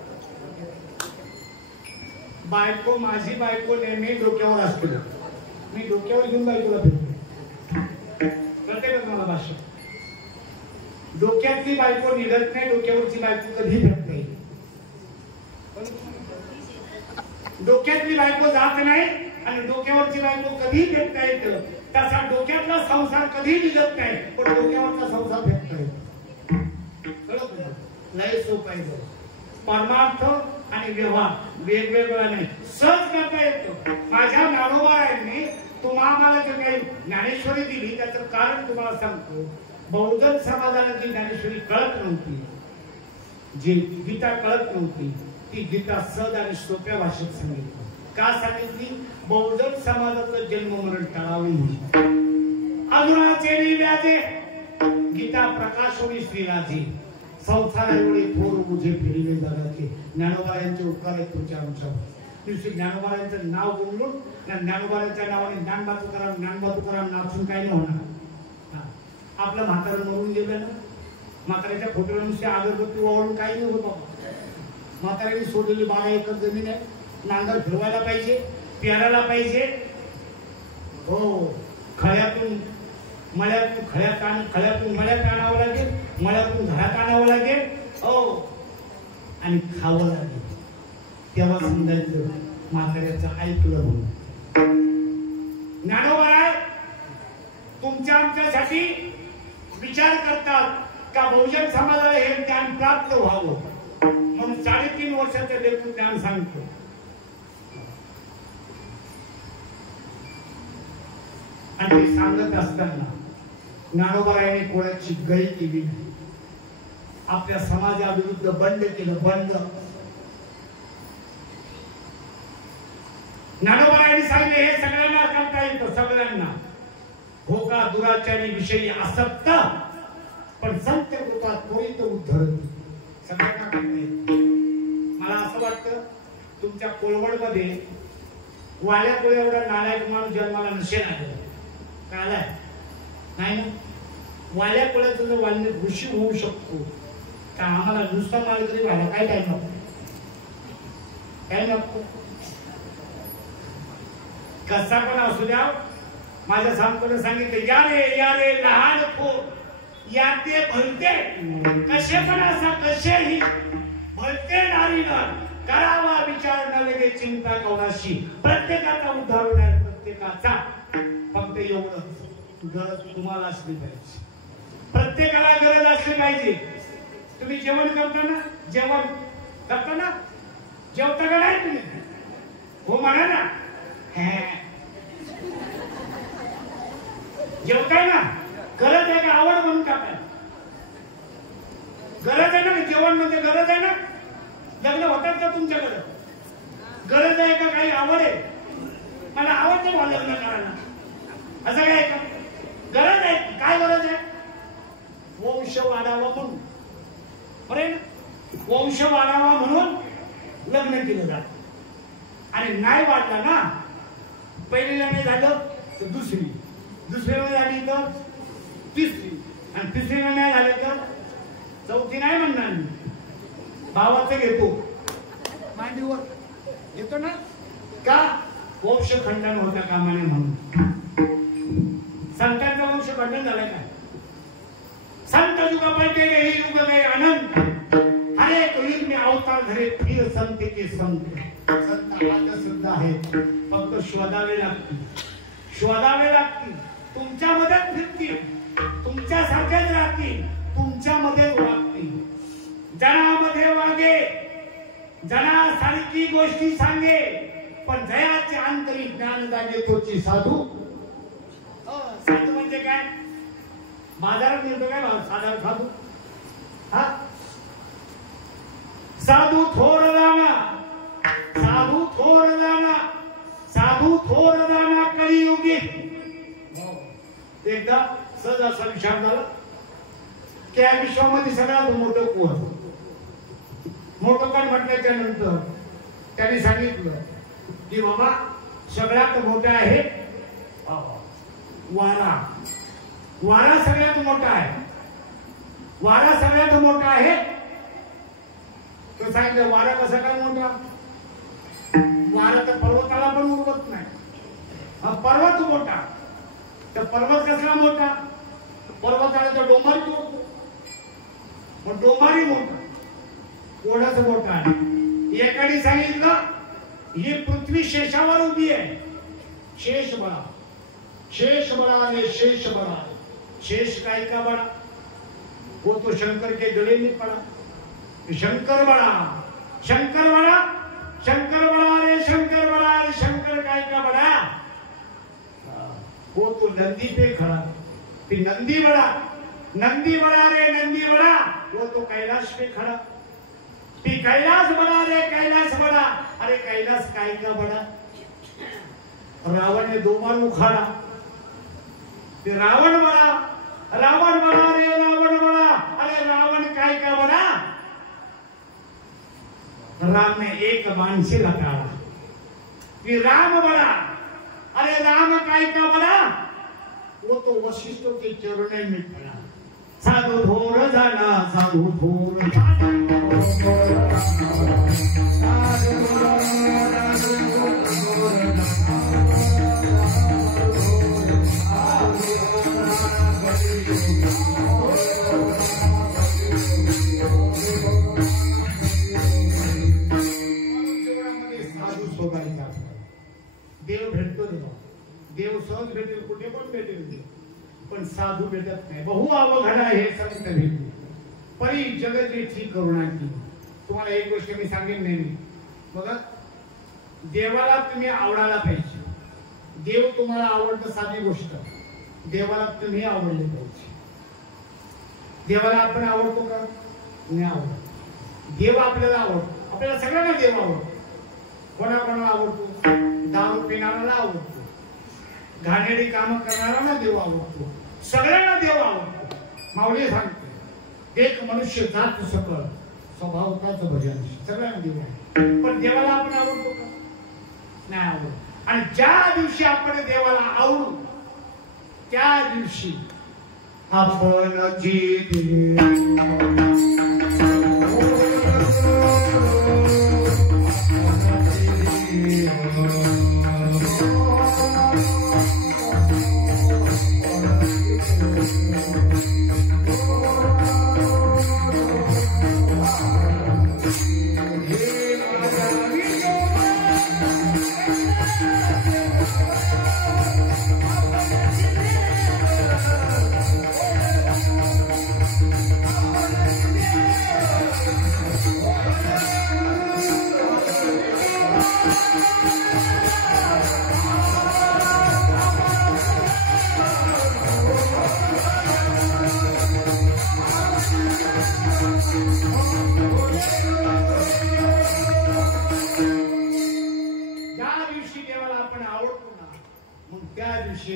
बायको माझी बायको नेहमी डोक्यावर असते. मी डोक्यावर घेऊन बायकोला फिरतो. कळते का तुम्हाला भाषा? डोक्यातली बायको निघत नाही, डोक्यावरची बायको कधी फिरत नाही. डोक्यातली बायको जात नाही आणि डोक्यावरची बायको कधी फिरता येतं. तसा डोक्यातला संसार कधी निघत नाही, पण डोक्यावरचा संसार भेटता येतो. लय सोपं आहे. परमार्थ आणि व्यवहार वेगवेगळा नाही, सहज करता येतो. माझ्या ज्ञानोबायांनी तुम्हाला जे काही ज्ञानेश्वरी दिली त्याचं कारण तुम्हाला सांगतो. बहुजन समाजाला जी ज्ञानेश्वरी कळत नव्हती, जी गीता कळत नव्हती, ती गीता सहज आणि सोप्या भाषेत सांगितली. का सांगितली? बहुजन समाजाचं जन्म मरण टाळावे म्हणून. अजुनाचे व्याजे गीता प्रकाशोनी श्रीराजे संसार एवढे थोर मुझे फिरिले जगाचे. ज्ञानोबायांचे उपकार आहेत तुमच्या आमच्यावर. दिवशी ज्ञानोबायांचं नाव बोलून ज्ञानोबायांच्या नावाने ज्ञानबा तुकाराम नाचून काही नाही होणार. आपलं म्हातारं मरून गेलं ना, म्हाताऱ्याच्या फोटोला नुसते अगरबत्ती ओवाळून काही नाही होत. म्हाताऱ्याने सोडलेली 12 एकर जमीन आहे. नांगर फिरवायला पाहिजे, पेरायला पाहिजे. हो, खळ्यातून मळ्यातून खळ्यातून मळ्यात आणावं लागेल, मळ्यातून घरात आणावं लागेल, हो, आणि खावं लागेल. तेव्हा समजायचं म्हाताऱ्याचं ऐकलं म्हणून. ज्ञानोबा तुमच्या आमच्यासाठी विचार करतात का बहुजन समाजाला हे ज्ञान प्राप्त व्हावं म्हणून 3.5 वर्षाचं लेकरू ज्ञान सांगतो. आणि ते सांगत असताना ज्ञानोबारायाने कोणाची गळी केली नाही. आपल्या समाजाविरुद्ध बंड केलं, बंड. ज्ञानोबारायांनी सांगितले हे सगळ्यांना करता येतं, सगळ्यांना. हो का दुराचारी विषयी आसक्त पण संत कृपा त्वरित उद्धरती. सगळ्यांना करता येतं. मला असं वाटतं तुमच्या कोळवडमध्ये वाल्यापुळे एवढा नालायक माणूस जन्माला नसेल आलेला. काय नाही ना, वाल्यापुळ्याचं जर वाल्य ऋषी होऊ शकतो तर आम्हाला नुसता मालकरी व्हायला काय टाइम नको, काय नको. कसा पण असू द्या. माझ्या सांगतो सांगितलं या रे लहान खो या ते भलते कसे पण असा कसेही भलते नारीनं करावा विचार न लगे चिंता कोणाशी. प्रत्येकाचा उद्धार होणार, प्रत्येकाचा. फक्त एवढं गरज तुम्हाला असली पाहिजे, प्रत्येकाला गरज असली पाहिजे. तुम्ही जेवण करता ना, जेवता का नाही तुम्ही? हो म्हणा ना. जेवताय ना, गरज आहे का आवड म्हणून टाकाय? गरज आहे ना, जेवण म्हणजे गरज आहे ना. लग्न होतात का तुमच्याकडे? गरज आहे का काही आवड आहे? मला आवडते मला लग्न करायला, असं काय का? गरज आहे. काय गरज आहे? वंश वाढावा म्हणून. बरे ना, वंश वाढावा म्हणून लग्न केलं जात. आणि नाही वाढला ना, पहिली लग्न झालं तर दुसरी लग्न झाली तर तिसरी, आणि तिसरी नाही झाली तर चौथी नाही म्हणणार मी. भावाचं घेतो मांडीवर घेतो ना, का वंश खंडन होता कामाने म्हणून. संतांचा वंश खंडन झालाय काय? संत युग पलटे हे युग गए अनंत, हर एक युग में अवतार धरे फिर संत के संत. संत आता सुद्धा आहेत, फक्त शोधावे लागतील. तुमच्या मदत फिरतील, तुमच्या सारखेच राहतील, तुमच्या मध्ये वागतील. जनामध्ये वागे, जनासारखी गोष्टी सांगे, पण जयाचे आंतरिक ज्ञान जागे तोची साधू. साधू म्हणजे काय? बाजारात मिळतो काय साधारण साधू? हा, साधू थोर दाना कलियुगी. एकदा सहज असा विचार झाला की या विश्वामध्ये सगळ्यात मोठं कोण? मोठं कोण म्हटल्याच्या नंतर त्यांनी सांगितलं की बाबा सगळ्यात मोठा आहे वारा. वारा सगळ्यात मोठा आहे. वारा सगळ्यात मोठा आहे. तो सांगितलं वारा कसा काय मोठा? वारा तर पर्वताला पण उडवत नाही. पर्वत मोठा तर पर्वत कसला मोठा? पर्वताला तर डोंगर तोडतो, मग डोंगरही मोठा, कोणाच मोठा आहे. एकाने सांगितलं ही पृथ्वी शेषावर उभी आहे. शेष बळा ने शेष बड़ा. शेष काय का बड़ा? वो तो शंकर के गले में पड़ा. शंकर बड़ा रे शंकर काय का बड़ा? वो तो नंदी पे खड़ा. फिर नंदी बड़ा रे नंदी बड़ा. वो तो कैलाश पे खड़ा. फिर कैलाश बड़ा रे कैलाश बड़ा. अरे कैलाश काय का बड़ा? रावण ने 2 बार उखाड़ा. फिर रावण बड़ा रे रावण बड़ा. अरे रावण काय का बड़ा? राम ने एक बाण से लताड़ा. फिर राम बड़ा. अरे राम काय का बड़ा? वो तो वशिष्ठों के चरणों में पड़ा. साधु थोर जाना, साधु थोर जाना. बहु अवघडा हे संत भेटू परी जगत जेठी करुणा की. तुम्हाला एक गोष्ट मी सांगेन नेहमी बघा, देवाला तुम्ही आवडायला पाहिजे. देव तुम्हाला आवडतं साधी गोष्ट, देवाला तुम्ही आवडले पाहिजे. देवाला आपण आवडतो का? नाही आवडत. देव आपल्याला आवडतो, आपल्याला सगळ्यांना देव आवडतो. कोणाकोणाला आवडतो? दारू पिणाऱ्याला आवडतो, घाणेरडी कामं करणाऱ्याला देव आवडतो, सगळ्यांना देव आवडतो. माऊली सांगते एक मनुष्य जात सकळ स्वभावताच भजन, सगळ्यांना देव आवडतो. पण देवाला आपण आवडतो का? नाही आवडत. आणि ज्या दिवशी आपण देवाला आवडू त्या दिवशी आपण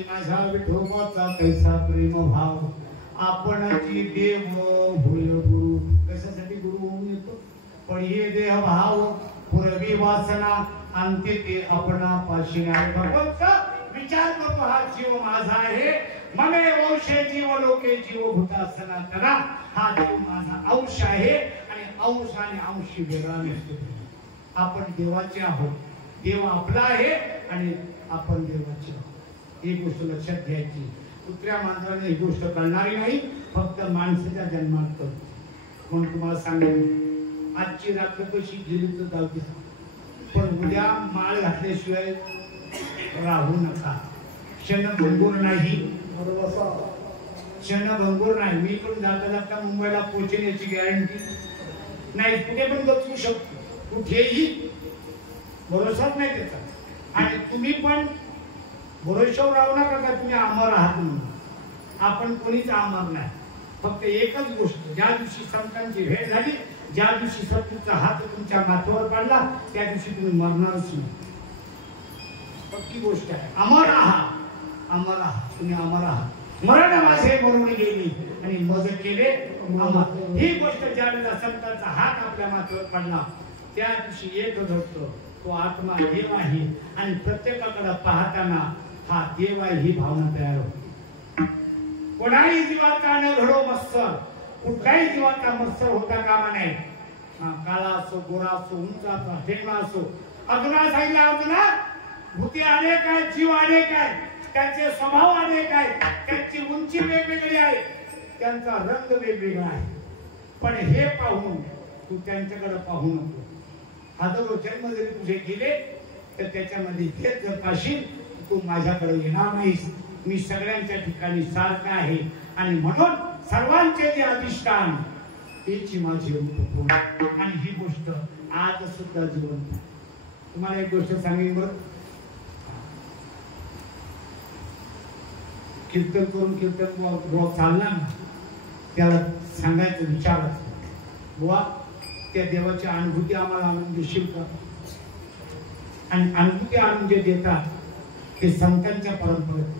माझा विठोबाचा कैसा प्रेम भाव आपणची देव होय गुरु. कशासाठी गुरु होऊन येतो? पण हे देह भाव पुरवी वासना अंते ते आपणा पाशी नाही. भगवंत विचार करतो हा जीव माझा आहे, ममे वंशे जीव लोके जीव भूता सनातना. हा जीव माझा अंश आहे आणि अंश आणि अंशी वेगळा नसतो. आपण देवाचे आहोत, देव आपला आहे आणि आपण देवाचे आहोत. ही गोष्ट लक्षात घ्यायची. कुत्र्या माणसाने ही गोष्ट कळणारी नाही, फक्त माणसाच्या जन्मात कळते. म्हणून तुम्हाला सांगेन आजची रात्र कशी गेली तर जाऊ, पण उद्या माळ घातल्याशिवाय राहू नका. क्षणभंगूर नाही, क्षणभंगूर नाही. मी पण जाता जाता मुंबईला पोहोचेन याची गॅरंटी नाही. कुठे पण बसू शकतो, कुठेही भरोसाच नाही त्याचा. आणि तुम्ही पण भरोशावर राहू नका का तुम्ही अमर आहात म्हणून. आपण कोणीच अमर नाही. फक्त एकच गोष्ट, ज्या दिवशी संतांची भेट झाली, ज्या दिवशी सत्यूचा हात तुमच्या माथ्यावर पडला, त्या दिवशी तुम्ही मरणारच नाही. पक्की गोष्ट आहे. अमर आहात, अमर आहात, तुम्ही अमर आहात. मरण माझे मरून गेली आणि मज केले अमर. ही गोष्ट ज्या वेळेला संतांचा हात आपल्या माथ्यावर पडला त्या दिवशी एक घडतो, तो आत्मा देव आहे. आणि प्रत्येकाकडे पाहताना हा देव आहे ही भावना तयार होते. कोणाही जीवाचा न घडो मत्सर, कुठल्याही जीवाचा मत्सर होता कामा नाही. काला असो, गोरा असो, उंचाचा हेमा असो. अर्जुना सांगितलं, अर्जुना भूती अनेक आहेत, जीव अनेक आहेत, त्यांचे स्वभाव अनेक आहेत, त्यांची उंची वेगवेगळी आहे, त्यांचा रंग वेगवेगळा आहे. पण हे पाहून तू त्यांच्याकडे पाहू नको. हजारो जन्म जरी तुझे गेले तर त्याच्यामध्ये हेच जर पाशील तू माझ्याकडे येणार नाहीस. मी सगळ्यांच्या ठिकाणी सारखा आहे आणि म्हणून सर्वांचे जे अधिष्ठान त्याची माझी रूप. आणि ही गोष्ट आज सुद्धा जिवंत. तुम्हाला एक गोष्ट सांगेन बरं, कीर्तन करून कीर्तन चालणार ना, त्याला सांगायचं विचारायचं, बुवा त्या देवाची अनुभूती आम्हाला आणून देशील का? आणि अनुभूती आणून जे देतात ते संतांच्या परंपरेत.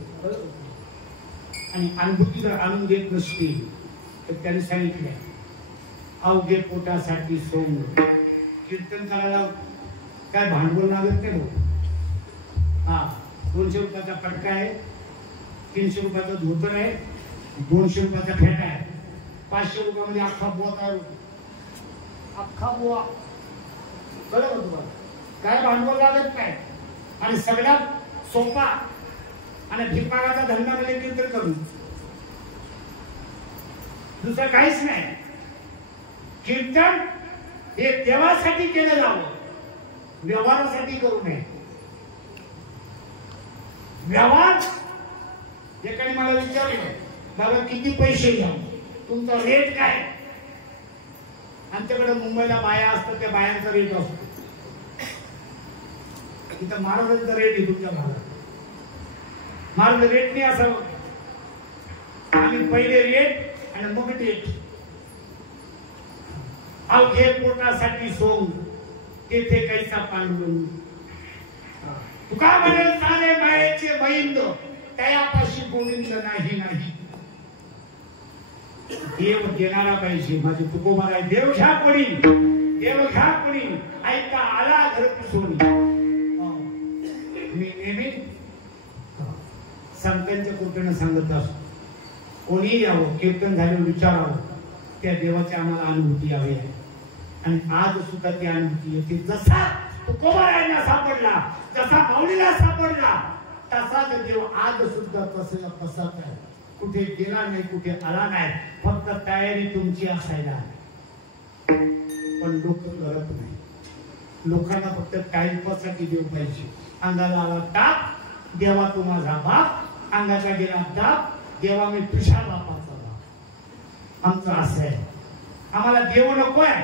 आणि अनुभूती जर आणून देत नसतील तर त्यांनी सांगितले अवघे पोटासाठी सोंग. कीर्तन करायला काय भांडवल लागत नाही. हा 200 रुपयाचा पटका आहे, 300 रुपयाचा धोतर आहे, 200 रुपयाचा फेटा आहे, 500 रुपयामध्ये अख्खा बुवा तयार होतो. अख्खा बुवा बरोबर तुम्हाला काय भांडवल लागत काय. आणि सगळ्यात सोपा आणि भिपागाचा धंदा म्हणजे कीर्तन करून, दुसरं काहीच नाही. कीर्तन हे देवासाठी केलं जावं, व्यवहारासाठी करू नये. व्यवहार एकाने मला विचारलं बाबा किती पैसे घ्या, तुमचा रेट काय? आमच्याकडे मुंबईला बाया असतात, त्या बायांचा रेट असतो. इथं महाराजांचा रेट आहे तुमच्या भागात. महाराज रेट नाही असावं. आम्ही पहिले रेट आणि मग डेट. अवघे पोटासाठी सोंग तेथे कैसा पांडुरंग. तुका म्हणे सारे मायेचे मैंद तयापाशी गोविंद नाही नाही. देव देणारा पाहिजे. माझे तुकोबा आहे, देव घ्या कोणी, देव घ्या कोणी, ऐका आला घर पुसवणी. मी नेहमी संतांच्या कृपेनं सांगत असतो, कोणी यावं, कीर्तन झाल्यावर विचारावं, त्या देवाची आम्हाला अनुभूती यावी आहे. आणि आज सुद्धा ती अनुभूती येते. जसा तुकोबारायांना सापडला, जसा माऊलीला सापडला, तसाच देव आज सुद्धा तसाच आहे. कुठे गेला नाही, कुठे आला नाही. फक्त तयारी तुमची असायला. पण लोक करत नाही. लोकांना फक्त टाइमपाससाठी देव पाहिजे. अंगाला आला ताप, देवा तू माझा बाप. अंगाचा गेला ताप, देवा मी तुझ्या बापाचा बाप. आमचं असं आहे. आम्हाला देव नको आहे.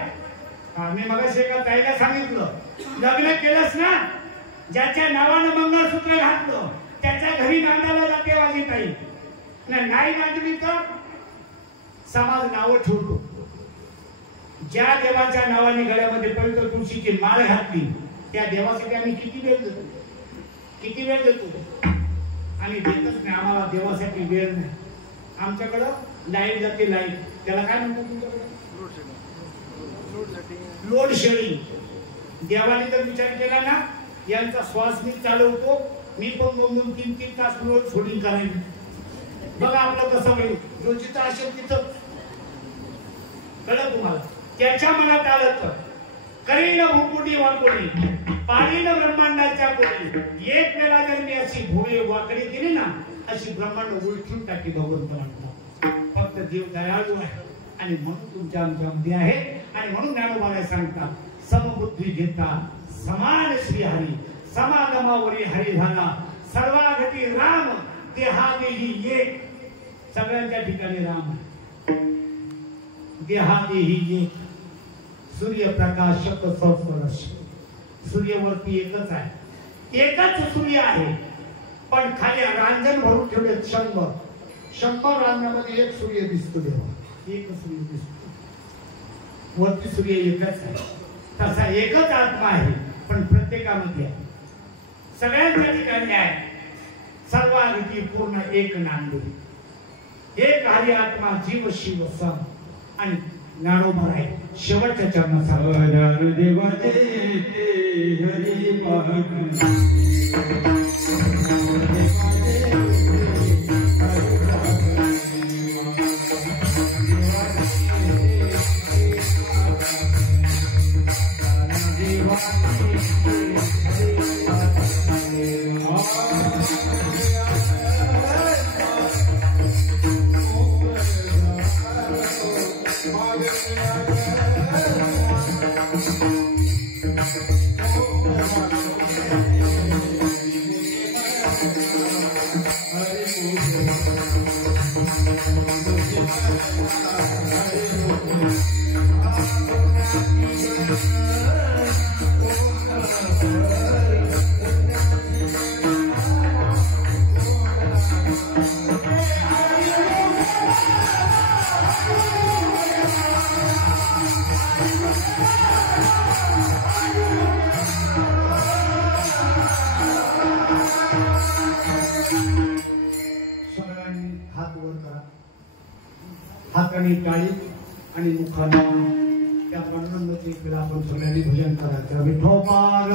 आम्ही मगाशी एका ताईला सांगितलं, लग्न केलंस ना, ज्याच्या नावानं मंगळसूत्र घातलं त्याच्या घरी नांदायला जाते माझी ताई. नाही नांदली तर समाज नावं ठेवतो. ज्या देवाच्या नावाने गळ्यामध्ये पवित्र तुळशीची माळ घातली त्या देवासाठी आम्ही किती वेळ देतो, किती वेळ देतो. आम्ही देतच नाही. आम्हाला देवासाठी वेळ नाही. आमच्याकडं लाईट जाते. लाईट त्याला काय म्हणतात तुमच्याकडे? Load shedding. देवाने जर विचार केला ना, यांचा श्वास मी चालवतो, मी पण 2-3 तास लोड शेडिंग करायची. बघा आपलं कसं होईल. जो जिथं असेल तिथं कळलं तुम्हाला. त्याच्या मनात आलं तर करीन भूपुटी वाकोडी, पाडीन ब्रह्मांडाच्या कोडी. एक वेळा जर मी अशी भोळे वाकडी केली ना, अशी ब्रह्मांड उलटून टाकी भगवंत म्हणतात. फक्त देव दयाळू आहे आणि म्हणून तुमच्या आमच्यामध्ये आहे. आणि म्हणून ज्ञानोबाला सांगतात, समबुद्धी घेता समान श्रीहरी, समागमावरी हरी झाला, सर्वागती राम देहादेही एक. सगळ्यांच्या ठिकाणी राम, देहादेही एक. सूर्यप्रकाशक सौरश. सूर्यवरती एकच आहे, एकच सूर्य आहे. पण खाली रांजण भरून ठेवले 100 रांजणामध्ये एक सूर्य दिसतो. देवा एक सूर्य दिसतो. वरती सूर्य एकच आहे. तसा एकच आत्मा आहे, पण प्रत्येकामध्ये आहे, सगळ्यांच्या ठिकाणी आहे. सर्वांगी पूर्ण एक नांदू, एक हरी आत्मा जीव शिव सम. आणि ज्ञानोबा आहे शेवटच्या चरणात देवाचे हरी हाताने टाळी आणि मुखाने त्या वर्णनाची इकडे आपण सगळ्यांनी भजन करायचं. विठोबार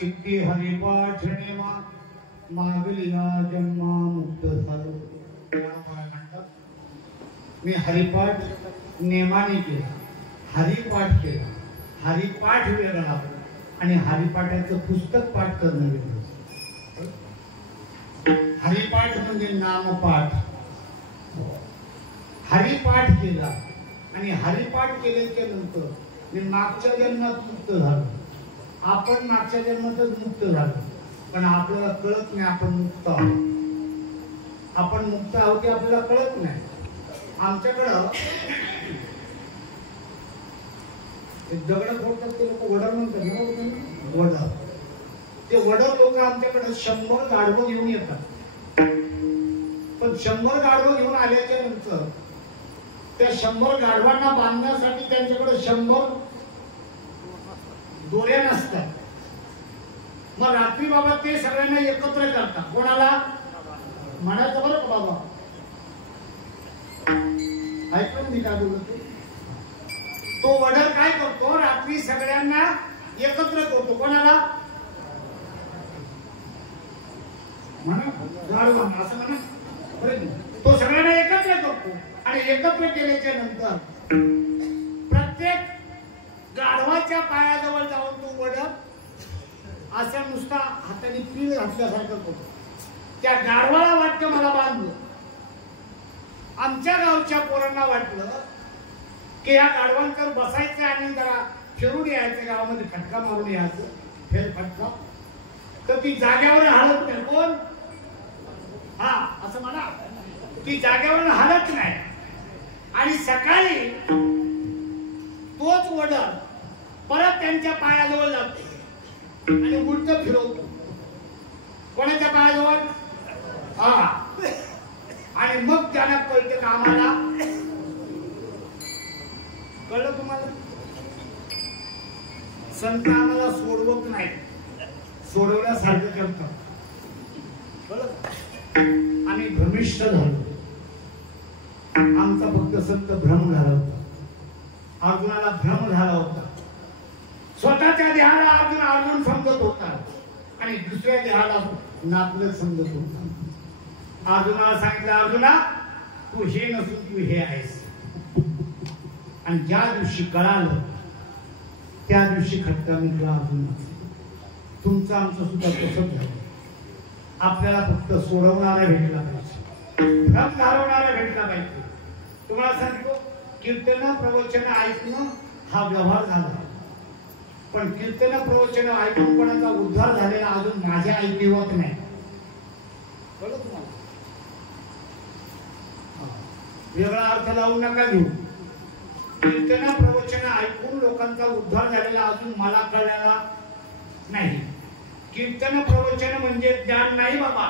चित्ती हरिपाठ नेमा मागलिया जन्मा मुक्त झालो. मी हरिपाठ नेमाने केला, हरिपाठ केला. हरिपाठ वेगळा आणि हरिपाठाचं पुस्तक पाठ करणं वेगळं. हरिपाठ म्हणजे नामपाठ. हरिपाठ केला आणि हरिपाठ केल्याच्या नंतर मी मागच्या जन्मात मुक्त झालो. आपण मागच्या जन्मातच मुक्त झालो, पण आपल्याला कळत नाही आपण मुक्त आहोत. आपण मुक्त आहोत ते आपल्याला कळत नाही. आमच्याकडं दगड फोडतात ते लोक वडर म्हणतात ना, वडर. ते वडर लोक आमच्याकडे 100 गाढवं घेऊन येतात. पण 100 गाढवं घेऊन आल्याच्या नंतर त्या 100 गाढवांना बांधण्यासाठी त्यांच्याकडे 100 दोऱ्या नसतात. मग रात्री बाबा ते सगळ्यांना एकत्र करतात. कोणाला म्हणायचं बरं का बाबा, ऐकून मी काय बोलतो. तो वडर काय करतो, रात्री सगळ्यांना एकत्र करतो. कोणाला म्हणा, गाढवांना असं म्हणा. तो सगळ्यांना एकत्र करतो आणि एकत्र केल्याच्या नंतर प्रत्येक गाढवाच्या पायाजवळ जाऊन तो वडर असा नुसता हाताने पीळ घातल्यासारखं करतो. त्या गाढवाला वाटतं मला बांधलं. आमच्या गावच्या पोरांना वाटलं की या गाढवांकर बसायचं आणि जरा फिरून यायचं, गावामध्ये फटका मारून यायचं, फेर फटका. तर ती जाग्यावर हलत नाही. कोण हा असं म्हणा, ती जाग्यावर हलत नाही. आणि सकाळी तोच वडर परत त्यांच्या पायाजवळ जातो आणि उलट फिरवतो. कोणाच्या पायाजवळ? हा. आणि मग त्यांना कळतं का आम्हाला कळलं. तुम्हाला संत आम्हाला सोडवत नाही, सोडवण्यासारखं करतात. आम्ही भ्रमिष्ठ झालो. आमचा फक्त संत भ्रम झाला होता. अर्जुनाला भ्रम झाला होता. स्वतःच्या देहाला अर्जुन समजत होता आणि दुसऱ्या देहाला नातलं समजत होता. अर्जुनाला सांगितलं, अर्जुना तू हे नसून तू हे आहेस. आणि ज्या दिवशी कळालं त्या दिवशी खटका निघला अर्जुनाचा. तुमचं आमचं सुद्धा तसंच झालं. आपल्याला फक्त सोडवणारा भेटला पाहिजे, भ्रम घालवणारा भेटला पाहिजे. तुम्हाला सांगतो, कीर्तन प्रवचन ऐकणं हा व्यवहार झाला, पण कीर्तन प्रवचन ऐकून कोणाचा उद्धार झालेला अजून माझ्या ऐकिवत नाही. कळलं तुम्हाला? वेगळा अर्थ लावून नका घेऊ. कीर्तन प्रवचन ऐकून लोकांचा उद्धार झालेला अजून मला कळलेला नाही. कीर्तन प्रवचन म्हणजे ज्ञान नाही बाबा.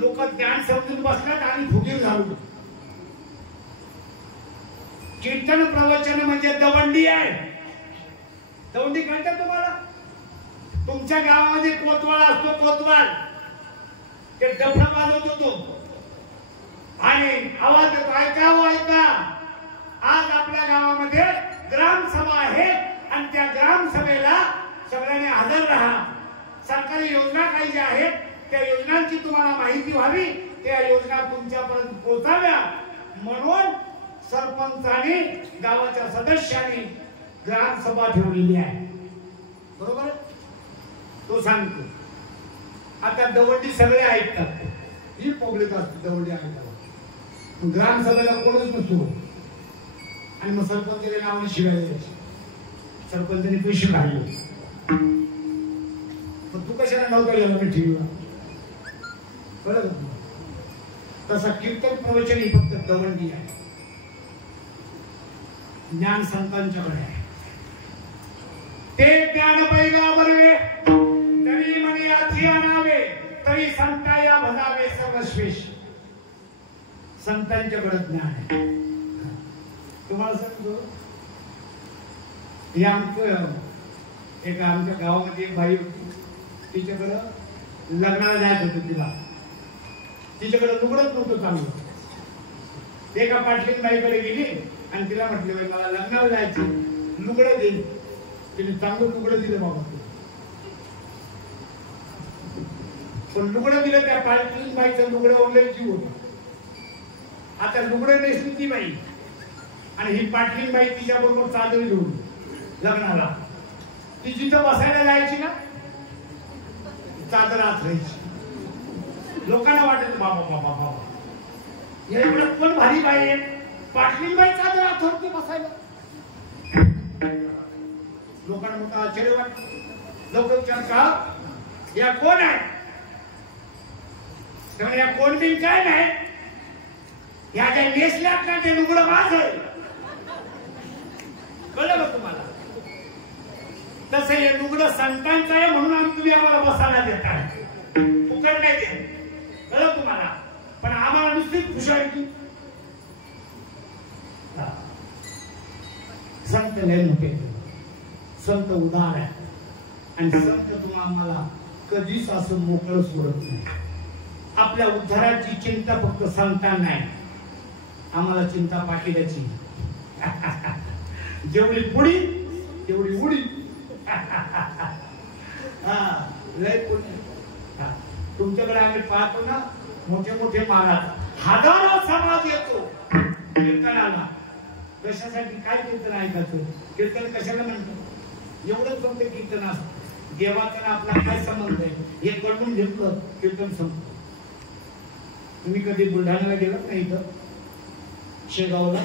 लोक ज्ञान समजून बसतात आणि फुगीर घालून. कीर्तन प्रवचन म्हणजे दवंडी आहे. दवंडी कळतं तुम्हाला? तुमच्या गावामध्ये कोतवाल असतो, कोतवाल ते डफडा वाजवतो तो आणि आवाज येतो, ऐका हो ऐका, आज आपल्या गावामध्ये ग्रामसभा आहे आणि त्या ग्रामसभेला सगळ्यांनी हजर राहा. सरकारी योजना काही ज्या आहेत त्या योजनांची तुम्हाला माहिती व्हावी, त्या योजना तुमच्यापर्यंत पोहोचाव्या म्हणून सरपंचाने गावाच्या सदस्यांनी ग्रामसभा ठेवलेली आहे. बरोबर? तो सांगतो. आता दवंडी सगळे ऐकतात, ही पब्लिक असते दवंडी ऐकतात. ग्रामसभेला कोणच नसतो आणि मग सरपंचाच्या नावाने शिवाय द्यायची. सरपंचाने पैसे काढले, पण तू कशाला नव्हता गेला मी ठेवला. कळलं? तसा कीर्तन प्रवचन ही फक्त दवंडी आहे. ज्ञान संतांच्याकडे आहे. ते ज्ञान पैगा बरवे तरी मनी आधी आणावे, तरी संता या भजावे सर्वश्रेष्ठ. संतांच्याकडे ज्ञान आहे. तुम्हाला सांगतो, हे आमचं एका आमच्या गावामध्ये एक बाई होती. तिच्याकडं लग्नाला जायचं होतं. तिच्याकडे लुगडंच नव्हतं चांगलं. एका पाटलीन बाईकडे गेली आणि तिला म्हटलं, बाई मला लग्नाला जायचं, लुगडं दे. तिने चांगलं लुगडं दिलं बाबा. पण लुगडं दिलं त्या पालखी बाईचं लुगडं ओढलं जीव होता. आता लुगडं नेसली ती बाई आणि ही पाटलीन बाई तिच्या बरोबर चादर घेऊन लग्नाला ती जिथं बसायला जायची ना चादर आथरायची. लोकांना वाटत बाबा बाबा बाबा एवढं कोण भारी बाई आहे, पाटलीन बाई चादर आथरते बसायला. लोकांना मोठं आश्चर्य वाटत. लोक विचारतात या कोण आहे, या कोण बी काय नाही, या ज्या नेसल्या का ते लुगडं माझ आहे. कळलं का तुम्हाला? तसं हे लुगडं संतांचं आहे म्हणून आम्ही तुम्ही आम्हाला बसायला देताय, फुकट नाही देत. कळलं तुम्हाला? पण आम्हाला नुसतीच खुशाली. संत लय मोठे, संत उदार आहे आणि संत तुम्हाला आम्हाला कधीच असं मोकळं सोडत नाही. आपल्या उद्धाराची चिंता फक्त संतांना आहे, आम्हाला चिंता पाटीलाची. जेवढी पुढी तेवढी उडी. लय पुढी. तुमच्याकडे आम्ही पाहतो ना मोठे मोठे महाराज, हजारो समाज येतो कीर्तनाला. कशासाठी? काय कीर्तन ऐकायचं? कीर्तन कशाला म्हणतो? एवढंच फक्त कीर्तन असतं. देवाचा आपला काय संबंध आहे हे कळून घेतलं कीर्तन संपतं. तुम्ही कधी बुलढाण्याला गेलात नाही? इथं शेगावला,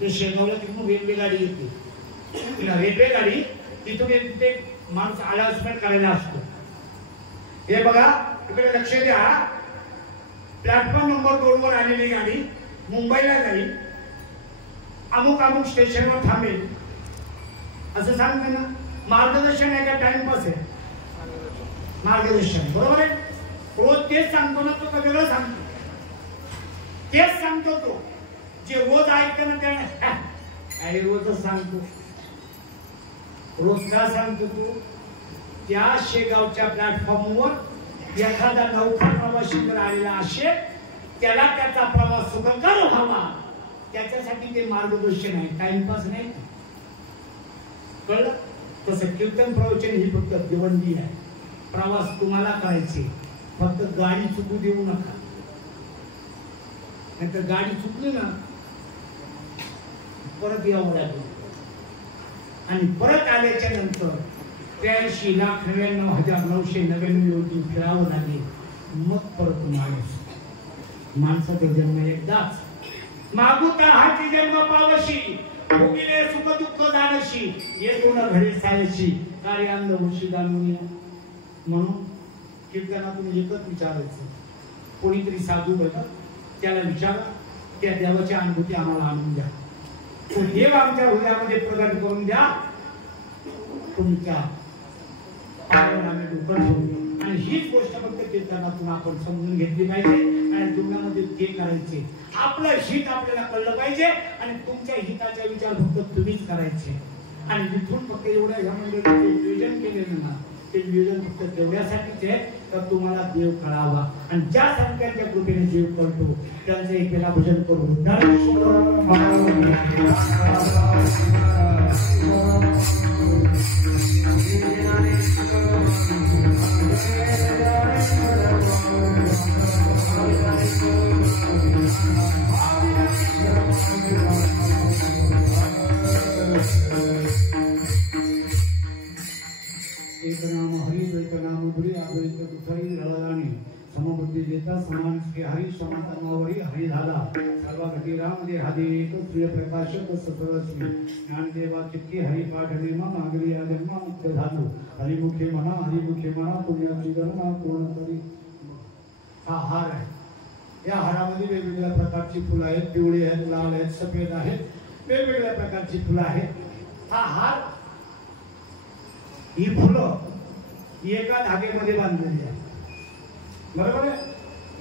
ते शेगावला तिथून रेल्वे गाडी येते. रेल्वे गाडी तिथून तिथे माणूस अनाउन्समेंट करायला असतो. हे बघा इकडे लक्ष द्या, प्लॅटफॉर्म नंबर 2 वर आलेली गाडी मुंबईला जाईल, अमुक अमुक स्टेशनवर थांबेल असं सांगते ना. मार्गदर्शन आहे का टाइमपास आहे? मार्गदर्शन. बरोबर आहे. रोज तेच सांगतो ना, तो वेगळं सांगतो. तेच सांगतो तो. जे रोज ऐकतो ना त्याने रोजच सांगतो. रोज का सांगतो तू? त्या शेगावच्या प्लॅटफॉर्मवर एखादा नौका प्रवासी जर आलेला असेल, त्याला त्याचा प्रवास सुखकर व्हावा त्याच्यासाठी ते मार्गदर्शन आहे, टाइमपास नाही. कळलं? तसं कीर्तन प्रवचन ही फक्त दिवंडी आहे. प्रवास तुम्हाला करायचे, फक्त गाडी चुकू देऊ नका. नाहीतर गाडी चुकली ना परत यावं लागेल. आणि परत आल्याच्या नंतर 83,99,999 फिरावं लागेल. मग परत माणसाचा जन्म एकदाच. मागुता हाची जन्म पावशी, भोगिले सुख दुःख दानशी, येऊन घरी सायशी, कार्य अंध उशिदानुनिया. म्हणून कीर्तनातून एकच विचारायचं, कोणीतरी साधू बघा त्याला विचारा, त्या देवाची अनुभूती आम्हाला आणून द्या, तो देव आमच्या हृदयामध्ये प्रगट करून द्या. तुमच्या पायावर आम्ही डोकं ठेवू. आणि हीच गोष्ट फक्त कीर्तनातून आपण समजून घेतली पाहिजे आणि जीवनामध्ये ते करायचे. आपलं हित आपल्याला कळलं पाहिजे आणि तुमच्या हिताचा विचार फक्त तुम्हीच करायचे. आणि जिथून फक्त एवढं ह्या मंडळीचे नियोजन केलेलं ना, ते नियोजन फक्त तेवढ्यासाठीच आहे तर तुम्हाला देव कळावा. आणि ज्या संतांच्या कृपेने देव कळतो त्यांचं एक वेळा भजन करून एक नाम हरि द्वैत नाम दुरी अद्वैत दुसरी रळदाणी समबुद्धी देता समान श्री हरी समातमावरी हरी झाला सर्व घटी राम दे हरी एक प्रिय प्रकाशक सतरश्री ज्ञानदेवा चित्ती हरी पाठ नेमा मागरी आजन्म मुक्त झालो हरिमुखे म्हणा पुण्याची गणना पूर्ण करी. हा हार आहे. या हारामध्ये वेगवेगळ्या प्रकारची फुलं आहेत, पिवळी आहेत, लाल आहेत, सफेद आहेत, वेगवेगळ्या प्रकारची फुलं आहेत. हा हार, ही फुलं एका धागेमध्ये बांधलेली आहे. बरोबर आहे?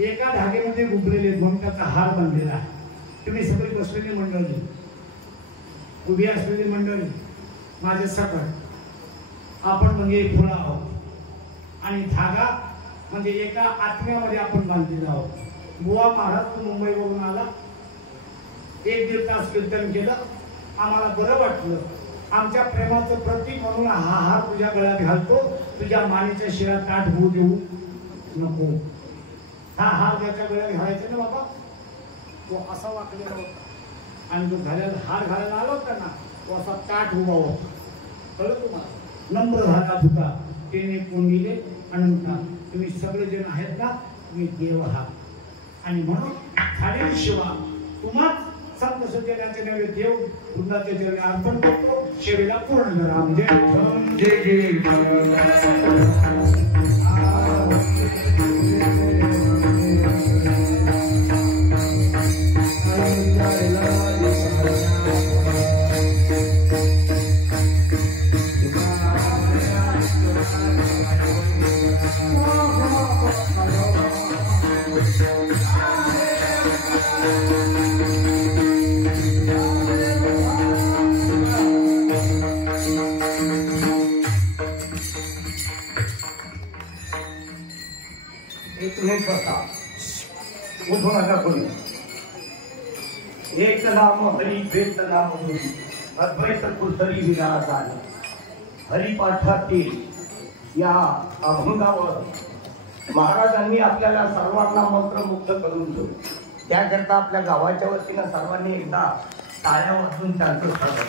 एका धागेमध्ये गुंफलेले म्हणून त्याचा हार बांधलेला आहे. तुम्ही सगळी बसलेली मंडळी, उभी असलेली मंडळी, माझे सकट आपण म्हणजे फुलं आहोत आणि धागा म्हणजे एका आत्म्यामध्ये आपण बांधलेला आहोत. बुवा महाराज मुंबईवरून आला, 1-1.5 तास कीर्तन केलं, आम्हाला बरं वाटलं. आमच्या प्रेमाचं प्रतीक म्हणून हा हार तुझ्या गळ्यात घालतो, तुझ्या मानेच्या शिरात ताट होऊ देऊ. नको. हा हार ज्याच्या वेळेला घालायचा ना बाबा तो असा वाकलेला होता आणि जो घालायला हार घालायला आला होता ना तो असा ताट उभा होता. कळलं तुम्हाला? नम्र झाला होता. तेने कोंडिले अनंता तुम्ही सगळे जण आहेत ना तुम्ही देव आहात आणि म्हणून खालीलशिवाय तुम्हाच संत सज्जनाचे नवे देव पुन्हाचे चरणी अर्पण करतो. शेवेला पूर्ण राम जय जय एक नाम हरी बेत नाम गुरु अद्वैत कुसरी विराज हरिपाठातील या अभंगावर महाराजांनी आपल्याला सर्वांना मंत्रमुग्ध करून ठेवले. त्याकरता आपल्या गावाच्या वतीनं सर्वांनी एकदा टाळ्या वाजवून त्यांचं स्वागत.